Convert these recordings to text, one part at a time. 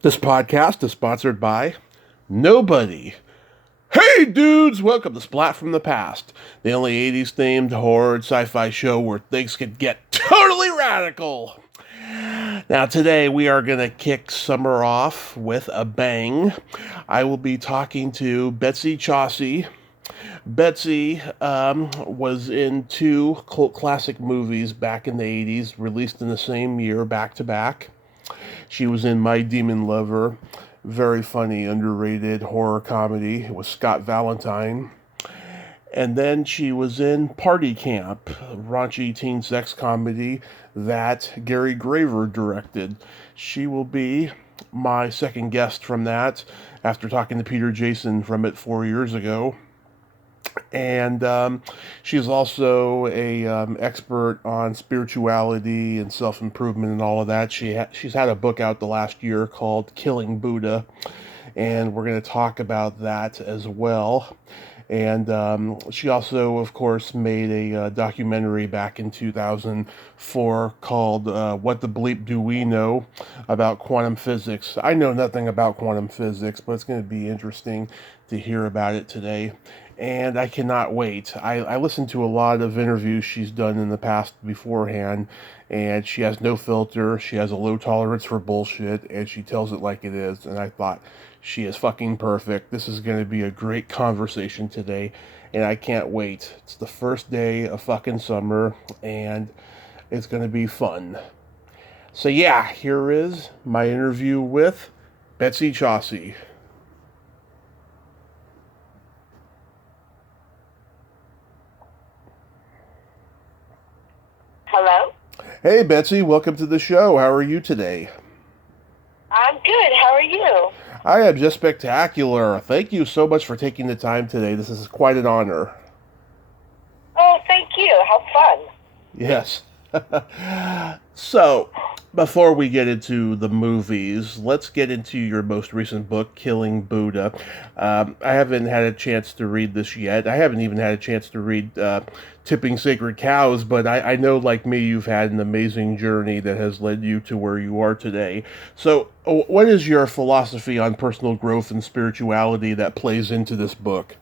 This podcast is sponsored by nobody. Hey dudes, welcome to Splat from the Past, the only 80s themed horror and sci-fi show where things can get totally radical. Now today we are going to kick summer off with a bang. I will be talking to Betsy Chasse. Betsy was in two cult classic movies back in the 80s, released in the same year, back to back. She was in My Demon Lover, very funny, underrated horror comedy with Scott Valentine. And then she was in Party Camp, raunchy teen sex comedy that Gary Graver directed. She will be my second guest from that after talking to Peter Jason from it 4 years ago. And she's also a expert on spirituality and self-improvement and all of that. She's had a book out the last year called Killing Buddha, and we're going to talk about that as well. And she also, of course, made a documentary back in 2004 called What the Bleep Do We Know about quantum physics. I know nothing about quantum physics, but it's going to be interesting to hear about it today. And I cannot wait. I listened to a lot of interviews she's done in the past beforehand, and she has no filter. She has a low tolerance for bullshit, and she tells it like it is. And I thought, she is fucking perfect. This is going to be a great conversation today, and I can't wait. It's the first day of fucking summer, and it's going to be fun. So yeah, here is my interview with Betsy Chasse. Hello? Hey Betsy, welcome to the show. How are you today? I'm good. How are you? I am just spectacular. Thank you so much for taking the time today. This is quite an honor. Oh, thank you. How fun. Yes. So, before we get into the movies, let's get into your most recent book, Killing Buddha. I haven't had a chance to read this yet. I haven't even had a chance to read Tipping Sacred Cows, but I know, like me, you've had an amazing journey that has led you to where you are today. So, what is your philosophy on personal growth and spirituality that plays into this book?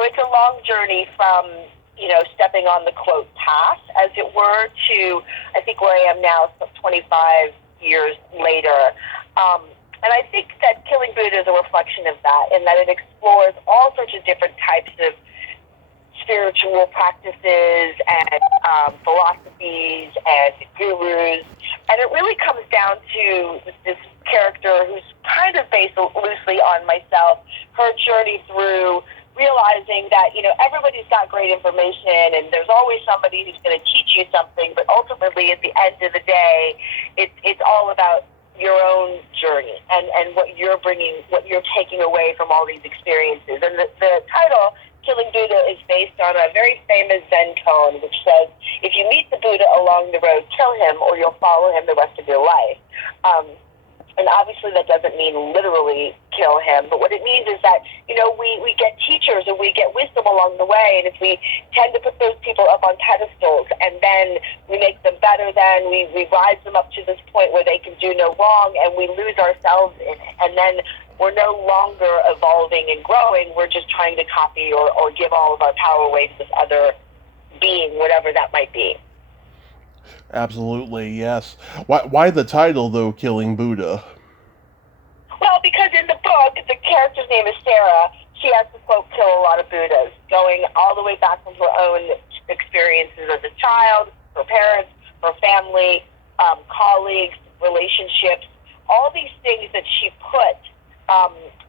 It's a long journey from, stepping on the quote path, as it were, to I think where I am now, 25 years later. And I think that Killing Buddha is a reflection of that, in that it explores all sorts of different types of spiritual practices and philosophies and gurus. And it really comes down to this character who's kind of based loosely on myself, her journey through realizing that, everybody's got great information and there's always somebody who's going to teach you something, but ultimately at the end of the day, it's all about your own journey and what you're bringing, what you're taking away from all these experiences. And the title, Killing Buddha, is based on a very famous Zen koan, which says, if you meet the Buddha along the road, kill him or you'll follow him the rest of your life. And obviously that doesn't mean literally kill him, but what it means is that, we get teachers and we get wisdom along the way, and if we tend to put those people up on pedestals and then we make them better, then we rise them up to this point where they can do no wrong, and we lose ourselves in it, and then we're no longer evolving and growing, we're just trying to copy or give all of our power away to this other being, whatever that might be. Absolutely, yes. Why the title, though, Killing Buddha? Well, because in the book, the character's name is Sarah. She has to, quote, kill a lot of Buddhas, going all the way back from her own experiences as a child, her parents, her family, colleagues, relationships, all these things that she put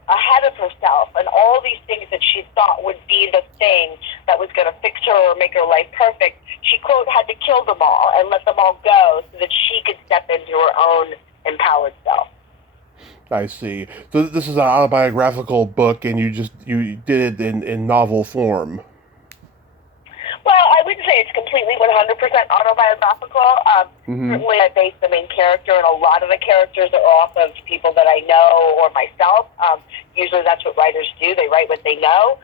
ahead of herself, and all these things that she thought would be the thing that was going to fix her or make her life perfect. She, quote, had to kill them all and let them all go so that she could step into her own empowered self. I see. So this is an autobiographical book, and you did it in novel form. Well, I wouldn't say it's completely 100% autobiographical. Certainly, I base the main character, and a lot of the characters are off of people that I know or myself. Usually, that's what writers do. They write what they know.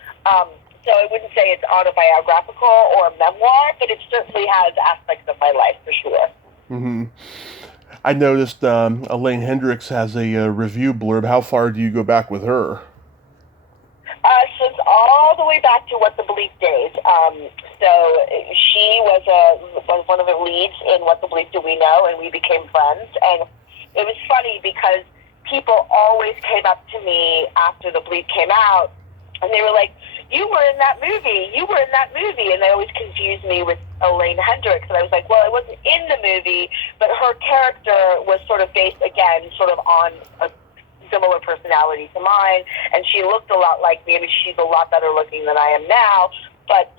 So I wouldn't say it's autobiographical or a memoir, but it certainly has aspects of my life for sure. Mm-hmm. I noticed Elaine Hendricks has a review blurb. How far do you go back with her? So it's all the way back to What the Bleep days. So she was one of the leads in What the Bleep Do We Know, and we became friends. And it was funny because people always came up to me after the Bleep came out, and they were like, "You were in that movie. You were in that movie." And they always confused me with Elaine Hendricks. And I was like, well, I wasn't in the movie, but her character was sort of based, again, sort of on a similar personality to mine, and she looked a lot like me. I mean, she's a lot better looking than I am now, but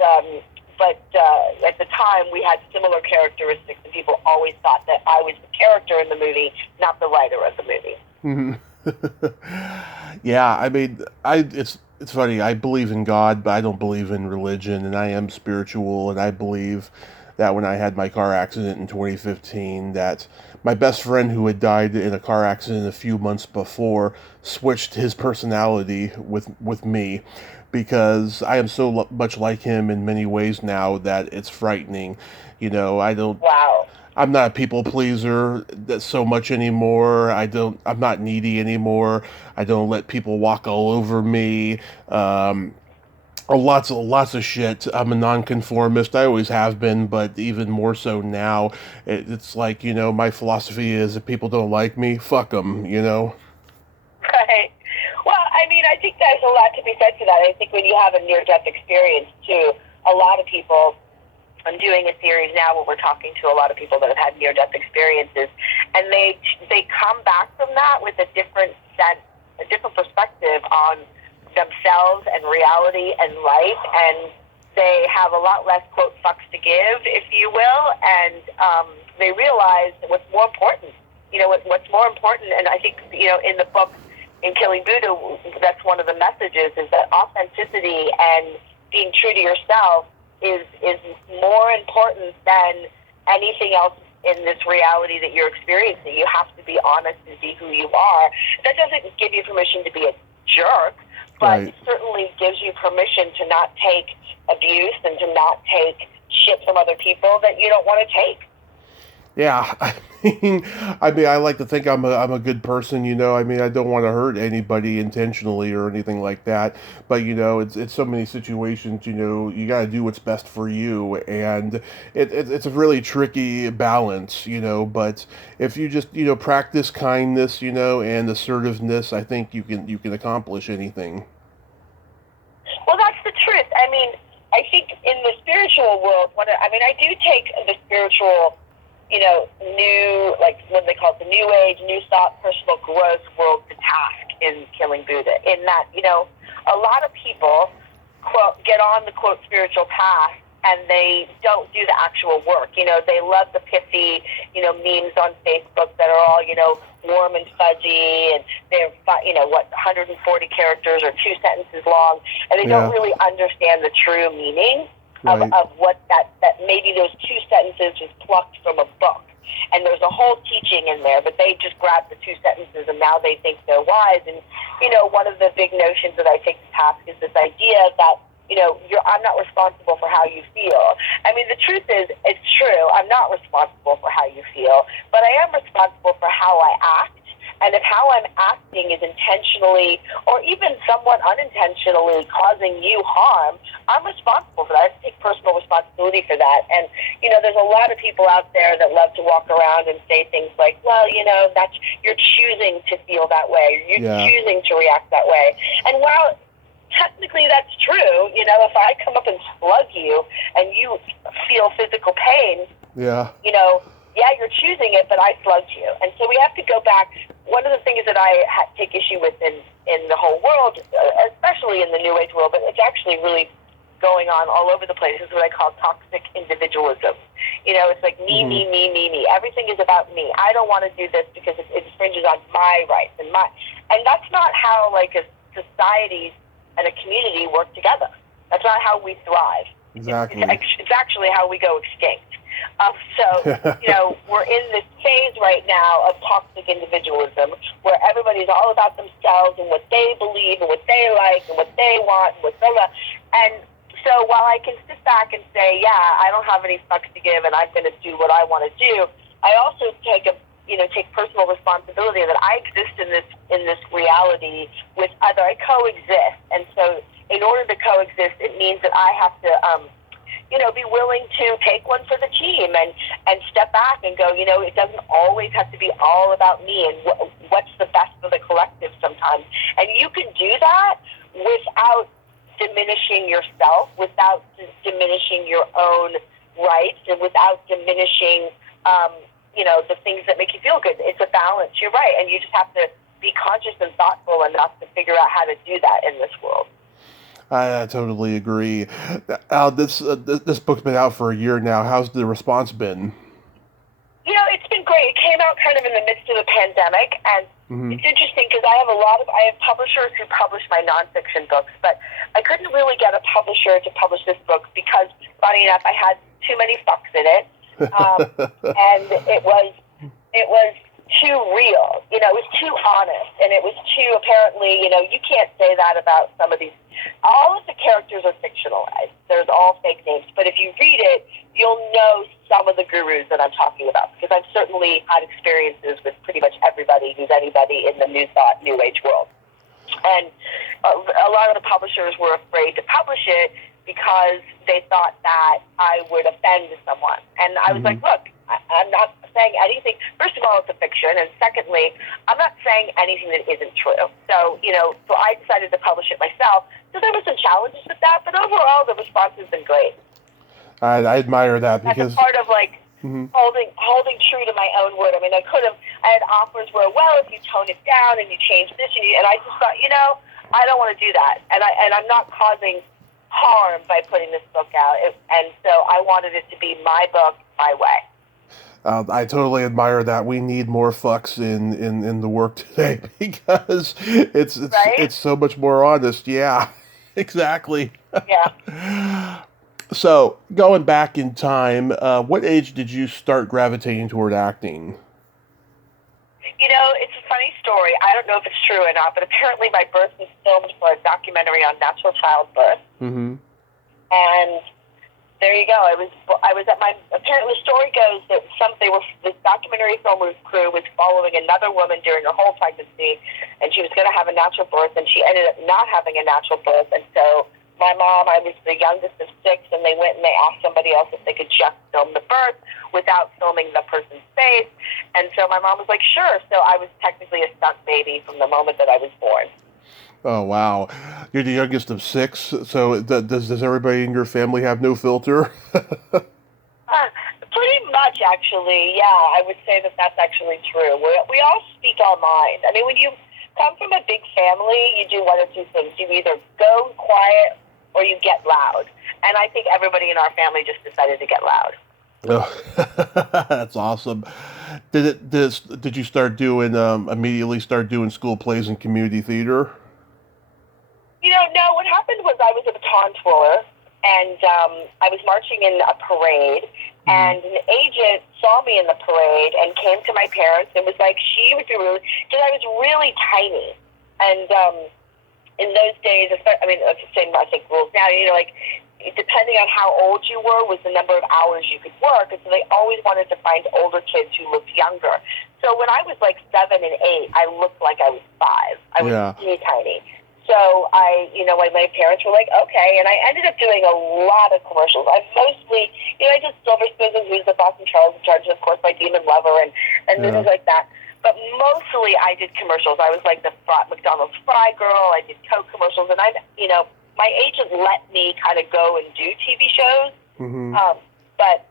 at the time we had similar characteristics, and people always thought that I was the character in the movie, not the writer of the movie. Yeah, I mean, it's funny. I believe in God, but I don't believe in religion, and I am spiritual, and I believe that when I had my car accident in 2015, that my best friend who had died in a car accident a few months before switched his personality with me, because I am so much like him in many ways now that it's frightening. You know, I don't. Wow. I'm not a people pleaser that so much anymore. I'm not needy anymore. I don't let people walk all over me. Lots of shit. I'm a nonconformist. I always have been, but even more so now. It's like, my philosophy is if people don't like me, fuck them. Right. Well, I mean, I think there's a lot to be said for that. I think when you have a near-death experience, too, a lot of people, I'm doing a series now where we're talking to a lot of people that have had near-death experiences, and they come back from that with a different sense, a different perspective on themselves and reality and life, and they have a lot less, quote, fucks to give, if you will, and they realize what's more important. What's more important, and I think, in the book, in Killing Buddha, that's one of the messages, is that authenticity and being true to yourself is more important than anything else in this reality that you're experiencing. You have to be honest and be who you are. That doesn't give you permission to be a jerk, but Right. it certainly gives you permission to not take abuse and to not take shit from other people that you don't want to take. Yeah, I like to think I'm a good person. I mean, I don't want to hurt anybody intentionally or anything like that. But it's so many situations. You got to do what's best for you, and it's a really tricky balance. But if you just practice kindness, and assertiveness, I think you can accomplish anything. Well, that's the truth. I mean, I think in the spiritual world, I do take the spiritual, new, like what they call it, the new age, new thought, personal growth world to task in Killing Buddha. In that, a lot of people, quote, get on the, quote, spiritual path, and they don't do the actual work. They love the pithy, memes on Facebook that are all, warm and fuzzy, and they're, 140 characters or 2 sentences long, and they don't really understand the true meaning Right. of what that maybe those 2 sentences was plucked from a book. And there's a whole teaching in there, but they just grabbed the 2 sentences and now they think they're wise. And, one of the big notions that I take to task is this idea that, I'm not responsible for how you feel. I mean, the truth is, it's true. I'm not responsible for how you feel, but I am responsible for how I act. And if how I'm acting is intentionally or even somewhat unintentionally causing you harm, I'm responsible for that. I take personal responsibility for that. And, there's a lot of people out there that love to walk around and say things like, well, that's, you're choosing to feel that way. You're choosing to react that way. And while technically that's true, if I come up and slug you and you feel physical pain, Yeah. You're choosing it, but I slugged you. And so we have to go back. One of the things that I take issue with in the whole world, especially in the New Age world, but it's actually really going on all over the place, is what I call toxic individualism. It's like me, me, me, me, me. Everything is about me. I don't want to do this because it infringes on my rights. And that's not how, like, a society and a community work together. That's not how we thrive. Exactly. It's actually how we go extinct. We're in this phase right now of toxic individualism where everybody's all about themselves and what they believe and what they like and what they want and what they love. And so while I can sit back and say, yeah, I don't have any fucks to give and I'm going to do what I want to do, I also take responsibility that I exist in this reality with other. I coexist, and so in order to coexist, it means that I have to, be willing to take one for the team and step back and go. It doesn't always have to be all about me and what's the best for the collective sometimes. And you can do that without diminishing yourself, without diminishing your own rights, and without diminishing, the things that make you feel good. It's a balance. You're right. And you just have to be conscious and thoughtful enough to figure out how to do that in this world. I totally agree. This book's been out for a year now. How's the response been? It's been great. It came out kind of in the midst of the pandemic, and it's interesting because I have publishers who publish my nonfiction books, but I couldn't really get a publisher to publish this book because, funny enough, I had too many fucks in it, and it was too real. It was too honest, and it was too, apparently, you can't say that about some of these. All of the characters are fictionalized. There's all fake names, but if you read it, you'll know some of the gurus that I'm talking about, because I've certainly had experiences with pretty much everybody who's anybody in the New Thought, New Age world. And a lot of the publishers were afraid to publish it because they thought that I would offend someone. And I was like, look, I'm not saying anything. First of all, it's a fiction. And secondly, I'm not saying anything that isn't true. So, so I decided to publish it myself. So there were some challenges with that, but overall the response has been great. I admire that because that's a part of holding true to my own word. I mean, I had offers where, well, if you tone it down and you change this, and I just thought, I don't want to do that, and I'm not causing harm by putting this book out, and so I wanted it to be my book, my way. I totally admire that. We need more fucks in the work today because it's right? It's so much more honest. Yeah, exactly. Yeah. So, going back in time, what age did you start gravitating toward acting? It's a funny story. I don't know if it's true or not, but apparently my birth was filmed for a documentary on natural childbirth. Mm-hmm. And there you go. I was at my. Apparently, the story goes that this documentary film crew was following another woman during her whole pregnancy, and she was going to have a natural birth, and she ended up not having a natural birth, and so. My mom, I was the youngest of 6, and they went and they asked somebody else if they could just film the birth without filming the person's face. And so my mom was like, sure. So I was technically a stunt baby from the moment that I was born. Oh, wow. You're the youngest of 6, so does everybody in your family have no filter? Pretty much, actually, yeah. I would say that that's actually true. We all speak our mind. I mean, when you come from a big family, you do one or two things. You either go quiet or you get loud. And I think everybody in our family just decided to get loud. Oh, that's awesome. Did you start doing immediately start doing school plays and community theater? No. What happened was I was a baton twirler, and I was marching in a parade, and an agent saw me in the parade and came to my parents and was like, she would be really, because I was really tiny, and in those days, I mean, it's the same, I think, rules now, depending on how old you were was the number of hours you could work, and so they always wanted to find older kids who looked younger. So when I was like 7 and 8, I looked like I was 5. I was teeny tiny. So my parents were like, okay, and I ended up doing a lot of commercials. I mostly, I did Silver Spoons and Who's the Boss and Charles in Charge, and of course, my Demon Lover and things like that. But mostly I did commercials. I was like the McDonald's fry girl. I did Coke commercials, and my agent let me kind of go and do TV shows. Mm-hmm. But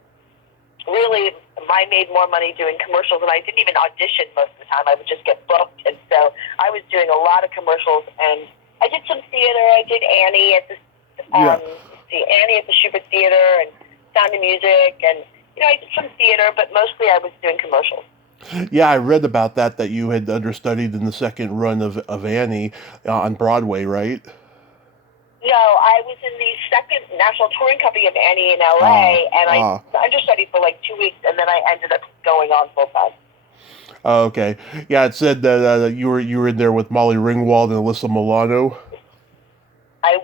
really, I made more money doing commercials, and I didn't even audition most of the time. I would just get booked, and so I was doing a lot of commercials, and I did some theater. I did Annie at the Annie at the Schubert Theater and Sound of Music, and I did some theater, but mostly I was doing commercials. Yeah, I read about that you had understudied in the second run of Annie on Broadway, right? No, I was in the second national touring company of Annie in L.A., and I understudied for like 2 weeks, and then I ended up going on full time. Oh, okay. Yeah, it said that you were in there with Molly Ringwald and Alyssa Milano. I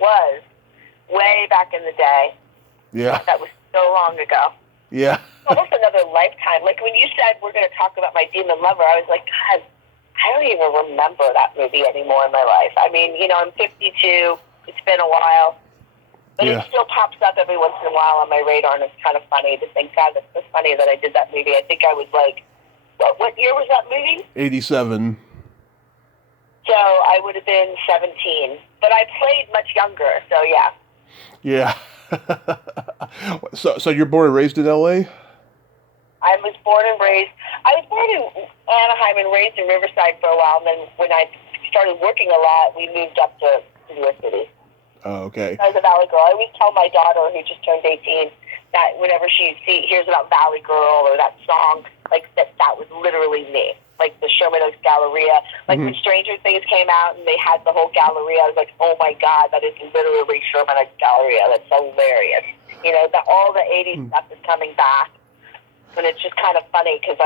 was way back in the day. Yeah, that was so long ago. Yeah. almost another lifetime. Like when you said we're going to talk about My Demon Lover, I was like, God, I don't even remember that movie anymore in my life. I mean, I'm 52. It's been a while. But Yeah. it still pops up every once in a while on my radar, and it's kind of funny to think, God, it's so funny that I did that movie. I think I was like, what year was that movie? 87. So I would have been 17. But I played much younger, so yeah. Yeah. So you're born and raised in L.A.? I was born and raised. I was born in Anaheim and raised in Riverside for a while, and then when I started working a lot, we moved up to New York City. Oh, okay. I was a Valley girl. I always tell my daughter, who just turned 18, that whenever she hears about Valley Girl or that song, like that was literally me. Like the Sherman Oaks Galleria. Like when Stranger Things came out and they had the whole Galleria, I was like, oh my God, that is literally Sherman Oaks Galleria. That's hilarious. All the 80s stuff is coming back. And it's just kind of funny because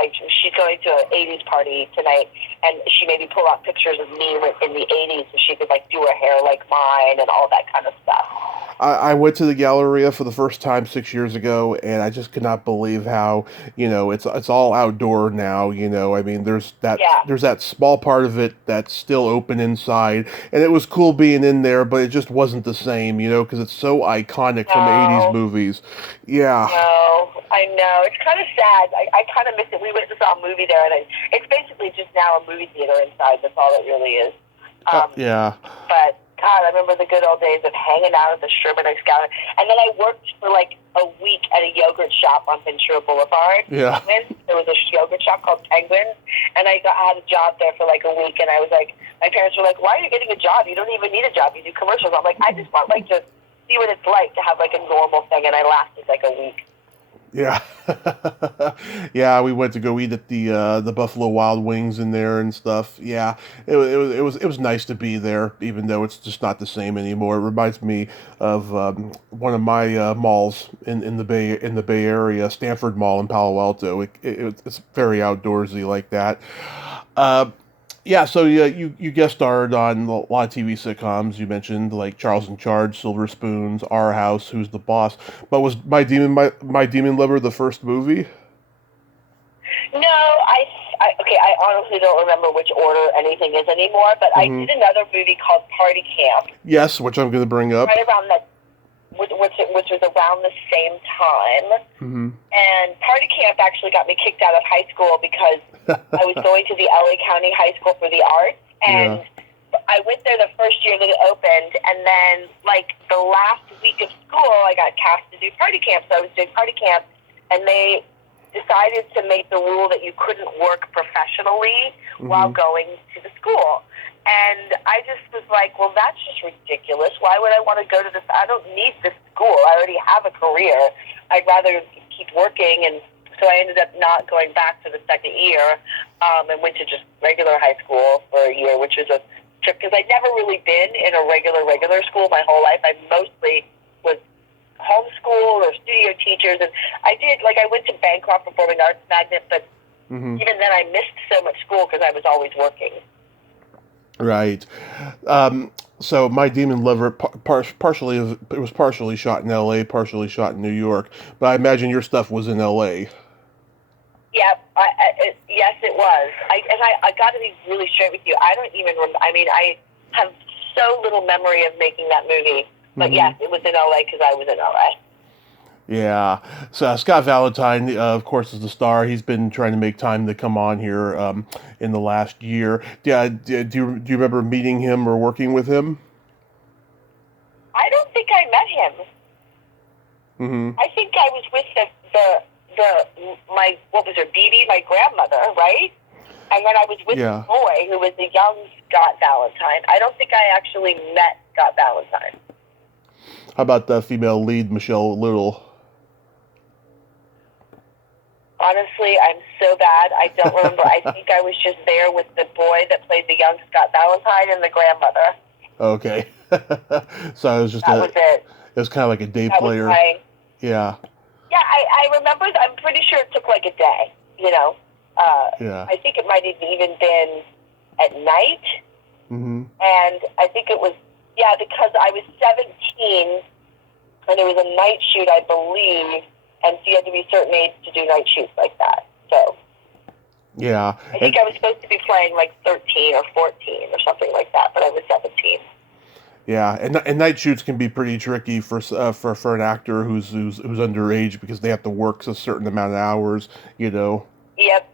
she's going to an 80s party tonight, and she made me pull out pictures of me in the 80s so she could do her hair like mine and all that kind of stuff. I went to the Galleria for the first time 6 years ago, and I just could not believe how it's all outdoor now. I mean, there's that small part of it that's still open inside, and it was cool being in there, but it just wasn't the same, because it's so iconic from 80s movies. Yeah. No, I know. It's kind of sad. I kind of miss it. We went to saw a movie there, and it's basically just now a movie theater inside. That's all it really is. Yeah. But God, I remember the good old days of hanging out at the Sherman Oaks Gallery. And then I worked for a week at a yogurt shop on Ventura Boulevard. Yeah. There was a yogurt shop called Penguin, and I had a job there for a week. And I was like, my parents were like, "Why are you getting a job? You don't even need a job. You do commercials." I'm like, I just want to see what it's like to have a normal thing. And I lasted a week. Yeah. Yeah, we went to go eat at the Buffalo Wild Wings in there and stuff. Yeah, it was nice to be there, even though it's just not the same anymore. It reminds me of one of my malls in the Bay Area, Stanford Mall in Palo Alto. It's very outdoorsy like that. Yeah, so you guest starred on a lot of TV sitcoms. You mentioned like Charles in Charge, Silver Spoons, Our House, Who's the Boss. But was My Demon Lover the first movie? No, I honestly don't remember which order anything is anymore. But I did another movie called Party Camp. Yes, which I'm going to bring up. Right around that, which was around the same time. And Party Camp actually got me kicked out of high school because I was going to the LA County High School for the Arts, and I went there the first year that it opened, and then the last week of school, I got cast to do Party Camp. So I was doing Party Camp, and they decided to make the rule that you couldn't work professionally while going to the school. And I just was like, well, that's just ridiculous. Why would I want to go to this? I don't need this school. I already have a career. I'd rather keep working. And so I ended up not going back to the second year and went to just regular high school for a year, which was a trip because I'd never really been in a regular school my whole life. I mostly was homeschooled or studio teachers. And I went to Bancroft Performing Arts Magnet, but even then I missed so much school because I was always working. Right. So My Demon Lover, it was partially shot in L.A., partially shot in New York. But I imagine your stuff was in L.A. Yeah, yes, it was. I got to be really straight with you. I don't even remember. I mean, I have so little memory of making that movie. But yes, it was in L.A. because I was in L.A. Yeah. So Scott Valentine, of course, is the star. He's been trying to make time to come on here in the last year. Do you remember meeting him or working with him? I don't think I met him. I think I was with what was her, Dee Dee, my grandmother, right? And then I was with the boy who was the young Scott Valentine. I don't think I actually met Scott Valentine. How about the female lead, Michelle Little? Honestly, I'm so bad. I don't remember. I think I was just there with the boy that played the young Scott Valentine and the grandmother. Okay. So it was just was it. It was kind of like a day player. Yeah. Yeah, I remember. I'm pretty sure it took a day. I think it might have even been at night. And I think it was because I was 17, and it was a night shoot, I believe. And so you had to be a certain age to do night shoots like that. So Yeah. I think I was supposed to be playing like 13 or 14 or something like that, but I was 17. Yeah, and night shoots can be pretty tricky for an actor who's underage because they have to work a certain amount of hours, you know. Yep,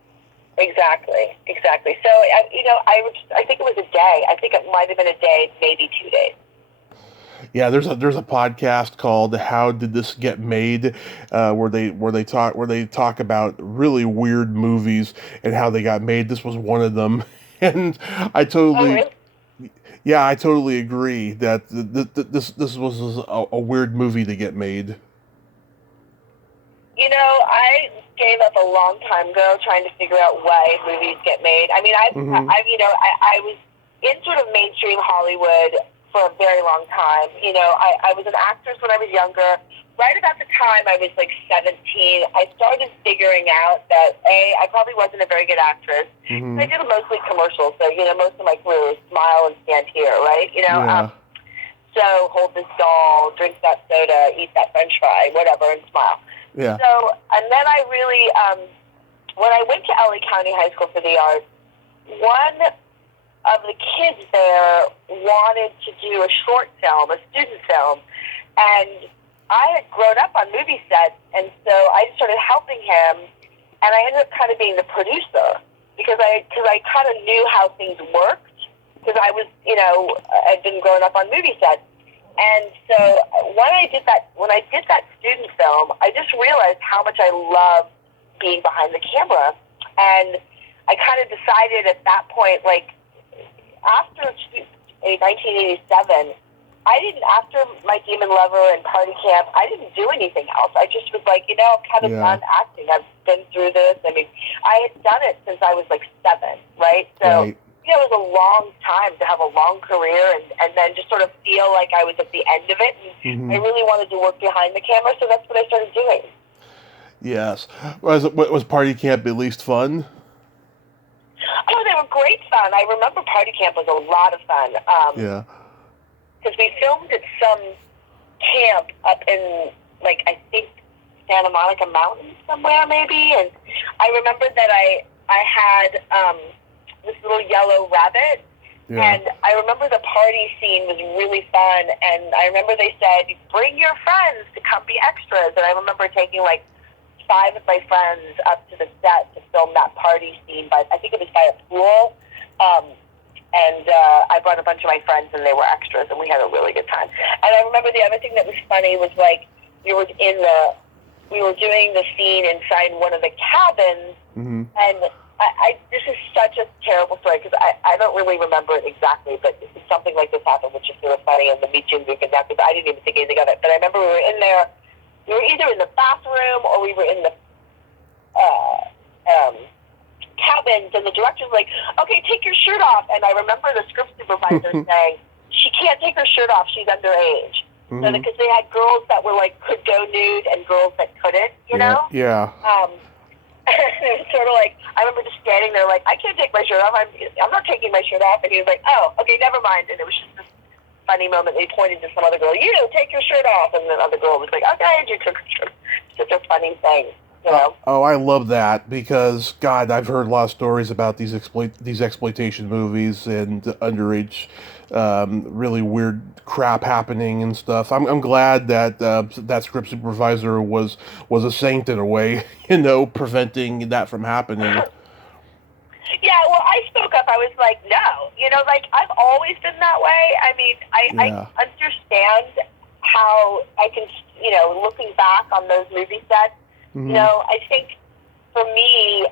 exactly. So I think it was a day. I think it might have been a day, maybe 2 days. Yeah, there's a podcast called "How Did This Get Made," where they talk about really weird movies and how they got made. This was one of them, and I totally. Oh, really? Yeah, I totally agree that this was a weird movie to get made. You know, I gave up a long time ago trying to figure out why movies get made. I mean, I was in sort of mainstream Hollywood for a very long time. You know, I was an actress when I was younger. Right about the time I was like 17, I started figuring out that I probably wasn't a very good actress. Mm-hmm. I did mostly commercials, so most of my career was smile and stand here, right? Yeah. So hold this doll, drink that soda, eat that French fry, whatever, and smile. Yeah. So, and then I really, when I went to LA County High School for the Arts, one of the kids there wanted to do a short film, a student film, and I had grown up on movie sets, and so I started helping him, and I ended up kind of being the producer because I kind of knew how things worked because I was, I'd been growing up on movie sets. And so when I did that student film, I just realized how much I love being behind the camera. And I kind of decided at that point, like, after 1987, after My Demon Lover and Party Camp, I didn't do anything else. I just was like, I'm kind of done acting. I've been through this. I mean, I had done it since I was like 7, right? So, Right. It was a long time to have a long career and then just sort of feel like I was at the end of it. And Mm-hmm. I really wanted to work behind the camera, so that's what I started doing. Yes. Was Party Camp at least fun? Oh, they were great fun. I remember Party Camp was a lot of fun. Yeah. Because we filmed at some camp up in, like, I think Santa Monica Mountains somewhere, maybe. And I remember that I had this little yellow rabbit. Yeah. And I remember the party scene was really fun. And I remember they said, bring your friends to come be extras. And I remember taking, like, 5 of my friends up to the set to film that party scene. But I think it was by a pool. And I brought a bunch of my friends, and they were extras, and we had a really good time. And I remember the other thing that was funny was, like, we were doing the scene inside one of the cabins, Mm-hmm. and this is such a terrible story because I don't really remember it exactly, but something like this happened, which is sort of funny, and the Me Too movement now, because I didn't even think anything of it. But I remember we were in there. We were either in the bathroom or we were in the cabins, and the director's like, okay, take your shirt off. And I remember the script supervisor saying, she can't take her shirt off, she's underage. Mm-hmm. So because they had girls that were like, could go nude and girls that couldn't, you know? Yeah. It was sort of like, I remember just standing there like, I can't take my shirt off, I'm not taking my shirt off. And he was like, oh, okay, never mind. And it was just this funny moment. He pointed to some other girl, take your shirt off. And the other girl was like, okay, and she took her shirt. It's just a funny thing. You know? Oh, I love that because God, I've heard a lot of stories about these exploitation movies and underage, really weird crap happening and stuff. I'm glad that that script supervisor was a saint in a way, preventing that from happening. Yeah, well, I spoke up. I was like, no, like I've always been that way. I mean, I understand how I can, looking back on those movie sets. Mm-hmm. I think for me,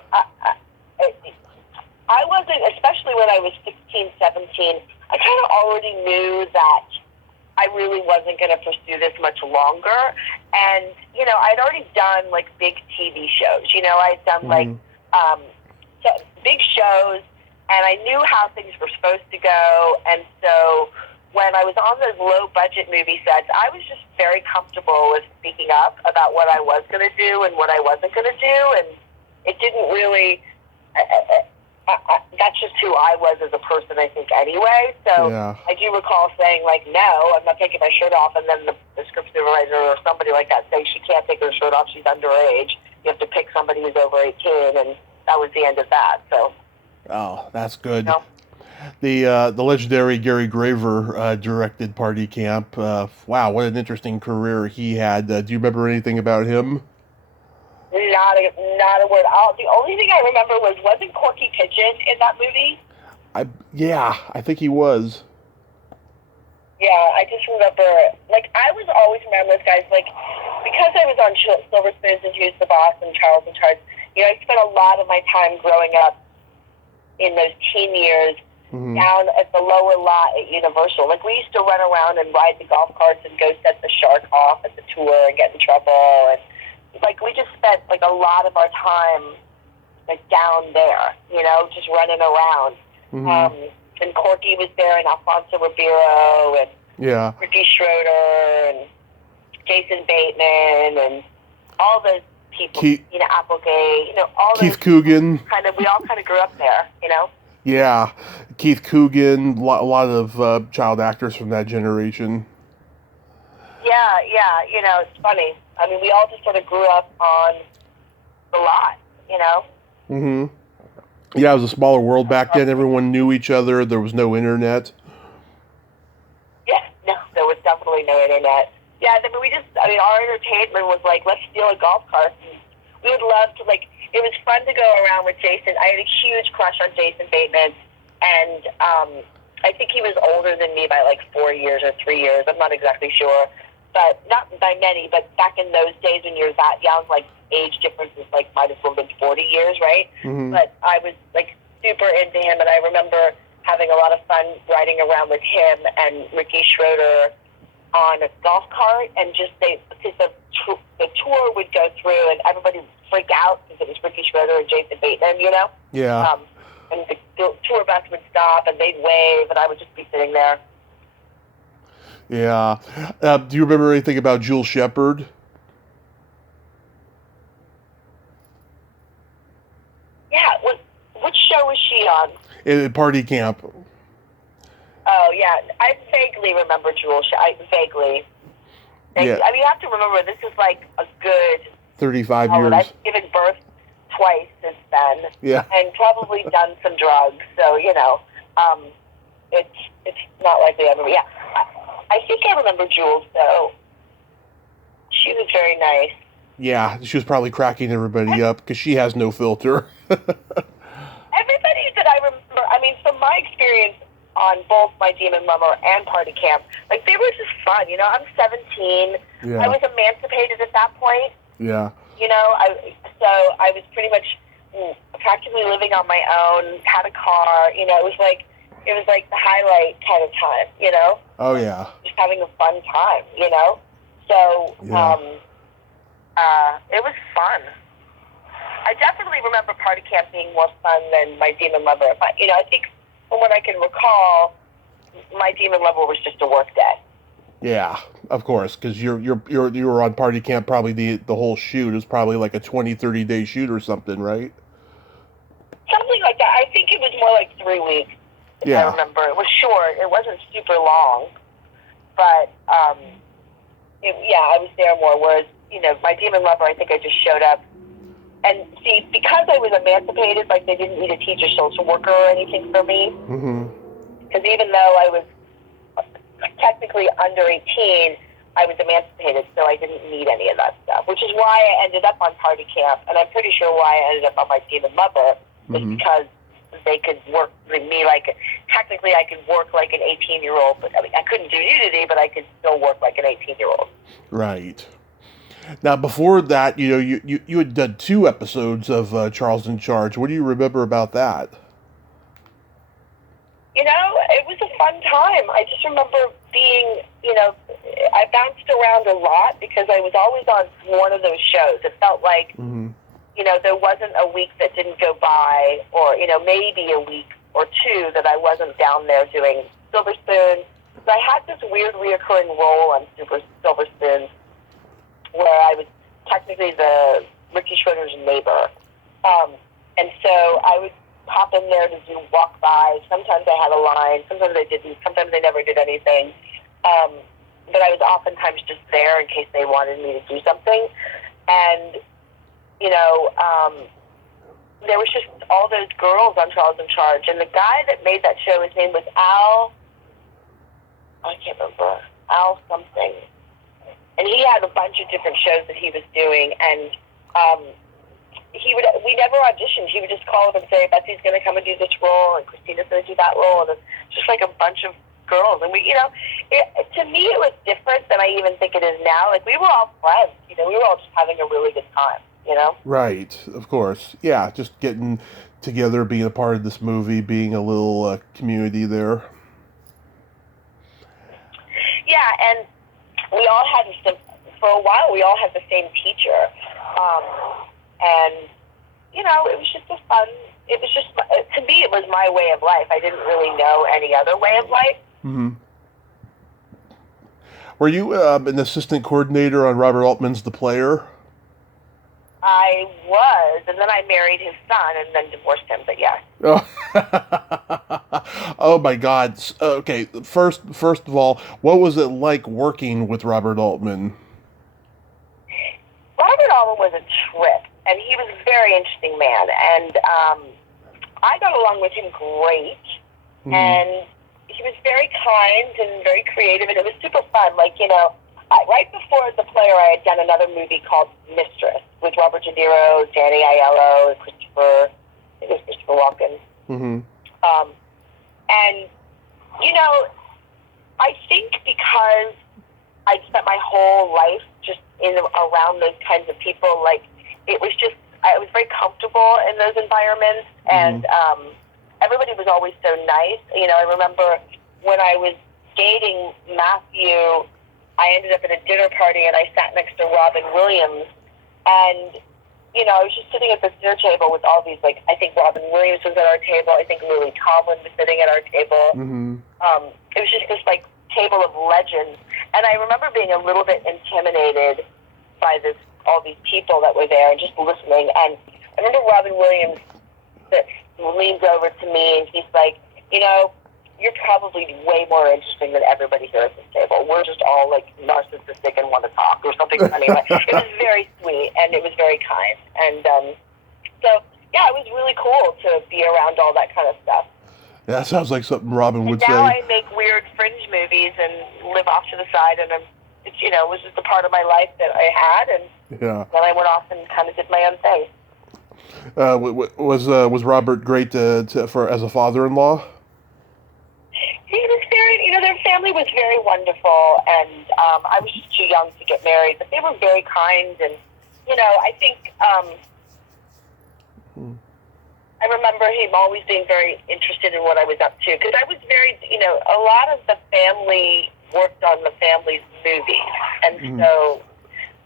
I wasn't, especially when I was 16, 17, I kind of already knew that I really wasn't going to pursue this much longer. And, I'd already done, like, big TV shows. I'd done, like, big shows, and I knew how things were supposed to go. And so when I was on those low-budget movie sets, I was just very comfortable with speaking up about what I was going to do and what I wasn't going to do, and it didn't really... that's just who I was as a person, I think, anyway. So Yeah. I do recall saying, like, no, I'm not taking my shirt off, and then the script supervisor or somebody like that saying she can't take her shirt off, she's underage. You have to pick somebody who's over 18, and that was the end of that. So. Oh, that's good. No. The legendary Gary Graver directed Party Camp. Wow, what an interesting career he had. Do you remember anything about him? Not a word. The only thing I remember wasn't Corky Pigeon in that movie? Yeah, I think he was. Yeah, I just remember, like, I was always around those guys, like, because I was on Silver Spoons and Who's the Boss and Charles in Charge, you know, I spent a lot of my time growing up in those teen years down at the lower lot at Universal. Like, we used to run around and ride the golf carts and go set the shark off at the tour and get in trouble. And, like, we just spent, like, a lot of our time, like, down there, you know, just running around. And Corky was there, and Alfonso Ribeiro, and Ricky Schroeder, and Jason Bateman, and all those people, you know, Applegate, you know, all Keith those Coogan. we all kind of grew up there, you know? Yeah, Keith Coogan, a lot of child actors from that generation. Yeah, you know, it's funny. I mean, we all just sort of grew up on the lot, you know? Yeah, it was a smaller world back then. Everyone knew each other. There was no internet. Yeah, no, there was definitely no internet. Yeah, I mean, our entertainment was like, let's steal a golf cart. And we would love to, like, it was fun to go around with Jason. I had a huge crush on Jason Bateman, and I think he was older than me by like 4 years or 3 years. I'm not exactly sure, but not by many. But back in those days when you're that young, like, age difference is like might as well been 40 years, right? But I was like super into him, and I remember having a lot of fun riding around with him and Ricky Schroeder on a golf cart, and just because the tour would go through and everybody would freak out because it was Ricky Schroeder and Jason Bateman, you know? Yeah. And the tour bus would stop and they'd wave, and I would just be sitting there. Yeah. Do you remember anything about Jules Shepard? Yeah, which show was she on? In Party Camp. Oh, yeah. I vaguely remember Jules. Vaguely. Yeah. I mean, you have to remember, this is like a good 35 years. I've given birth twice since then. Yeah. And probably done some drugs. So, you know, it's not likely I remember. Yeah. I think I remember Jules, though. She was very nice. Yeah, she was probably cracking everybody up because she has no filter. Everybody that I remember, I mean, from my experience on both My Demon Lover and Party Camp, like, they were just fun, you know? I'm 17. Yeah. I was emancipated at that point. Yeah. You know, so I was pretty much practically living on my own, had a car, you know, it was like the highlight kind of time, you know? Oh, yeah. Just having a fun time, you know? So, Yeah. it was fun. I definitely remember Party Camp being more fun than My Demon Lover. You know, I think from what I can recall, My Demon Lover was just a work day. Yeah, of course, because you were on Party Camp probably the whole shoot. It was probably like a 20-30 day shoot or something, right? Something like that. I think it was more like 3 weeks. Yeah. I remember. It was short. It wasn't super long. But, I was there more. Whereas, you know, My Demon Lover, I think I just showed up. And see, because I was emancipated, like, they didn't need a teacher social worker or anything for me. Because even though I was technically under 18, I was emancipated, so I didn't need any of that stuff, which is why I ended up on Party Camp, and I'm pretty sure why I ended up on My Demon Lover was because they could work with me like, technically I could work like an 18-year-old, but I mean, I couldn't do nudity, but I could still work like an 18-year-old. Right. Now, before that, you know, you had done 2 episodes of Charles in Charge. What do you remember about that? You know, it was a fun time. I just remember being, you know, I bounced around a lot because I was always on one of those shows. It felt like, you know, there wasn't a week that didn't go by, or, you know, maybe a week or 2 that I wasn't down there doing Silver Spoon. So I had this weird reoccurring role on Silver Spoon where I was technically the Ricky Schroeder's neighbor. And so I would pop in there to do walk by. Sometimes I had a line. Sometimes I didn't. Sometimes I never did anything. But I was oftentimes just there in case they wanted me to do something. And, you know, there was just all those girls on Charles in Charge. And the guy that made that show, his name was I can't remember, Al something. And he had a bunch of different shows that he was doing. And we never auditioned. He would just call up and say, Betsy's going to come and do this role, and Christina's going to do that role. And it's just like a bunch of girls. And we, you know, to me it was different than I even think it is now. Like, we were all friends. You know, we were all just having a really good time, you know? Right, of course. Yeah, just getting together, being a part of this movie, being a little community there. Yeah, and we all had, for a while, we all had the same teacher. And, you know, it was just a fun, it was just, to me, it was my way of life. I didn't really know any other way of life. Mm-hmm. Were you an assistant coordinator on Robert Altman's The Player? I was, and then I married his son and then divorced him, but yes. Oh, oh my God. Okay, first of all, what was it like working with Robert Altman? Robert Altman was a trip, and he was a very interesting man, and I got along with him great, and he was very kind and very creative, and it was super fun. Like, you know, right before The Player, I had done another movie called Mistress with Robert De Niro, Danny Aiello, and Christopher Walken. Mm-hmm. And, you know, I think because I'd spent my whole life just around those kinds of people, like, it was just, I was very comfortable in those environments, and everybody was always so nice. You know, I remember when I was dating Matthew, I ended up at a dinner party, and I sat next to Robin Williams, and, you know, I was just sitting at this dinner table with all these, like, I think Robin Williams was at our table, I think Lily Tomlin was sitting at our table. It was just this, like, table of legends, and I remember being a little bit intimidated by all these people that were there and just listening. And I remember Robin Williams that leans over to me and he's like, you know, you're probably way more interesting than everybody here at this table. We're just all like narcissistic and want to talk or something funny. It was very sweet and it was very kind. And so, yeah, it was really cool to be around all that kind of stuff. Yeah, that sounds like something Robin would say. Now I make weird fringe movies and live off to the side, and it was just a part of my life that I had, and then I went off and kind of did my own thing. Was Robert great for as a father-in-law? He was very, you know, their family was very wonderful, and I was just too young to get married, but they were very kind, and, you know, I think I remember him always being very interested in what I was up to, because I was very, you know, a lot of the family worked on the family's movies, and so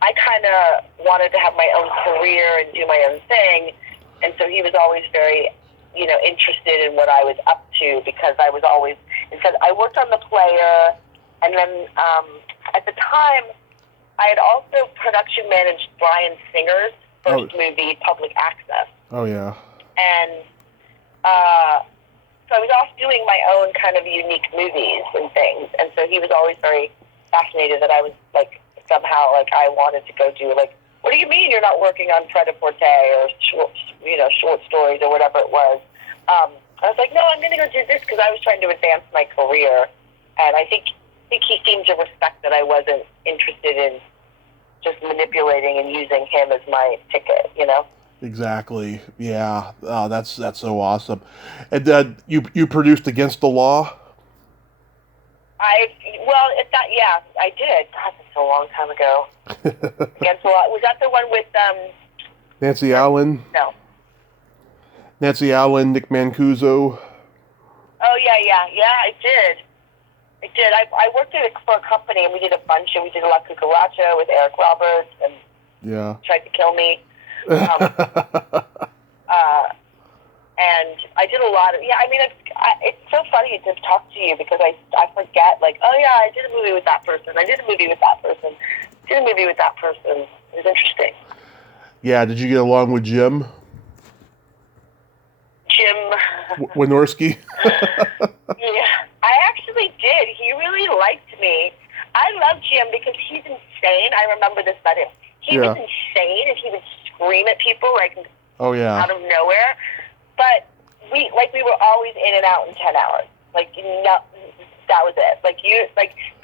I kind of wanted to have my own career and do my own thing, and so he was always very, you know, interested in what I was up to, because I was always, because I worked on The Player, and then at the time, I had also production managed Bryan Singer's first movie, Public Access. Oh, yeah. And so I was off doing my own kind of unique movies and things. And so he was always very fascinated that I was, like, somehow, like, I wanted to go do, like, what do you mean you're not working on Pret-a-Porter or, short stories or whatever it was? I was like, no, I'm going to go do this because I was trying to advance my career. And I think he seemed to respect that I wasn't interested in just manipulating and using him as my ticket, you know? Exactly. Yeah. Oh, that's so awesome. And you produced Against the Law? I did. God, that's a long time ago. Against the Law. Was that the one with Nancy Allen? No. Nancy Allen, Nick Mancuso. Oh yeah, I did. I worked for a company and we did a bunch, and we did La Cucaracha with Eric Roberts and Tried to Kill Me. And I did a lot of, I mean, it's so funny to talk to you because I forget, like, oh yeah, I did a movie with that person. I did a movie with that person. I did a movie with that person. It was interesting. Yeah, did you get along with Jim? Jim Jim. Wynorski. Yeah, I actually did. He really liked me. I love Jim because he's insane. I remember this about him. He was insane, and he would scream at people like Oh yeah. out of nowhere. But we were always in and out in 10 hours. Like, no, that was it.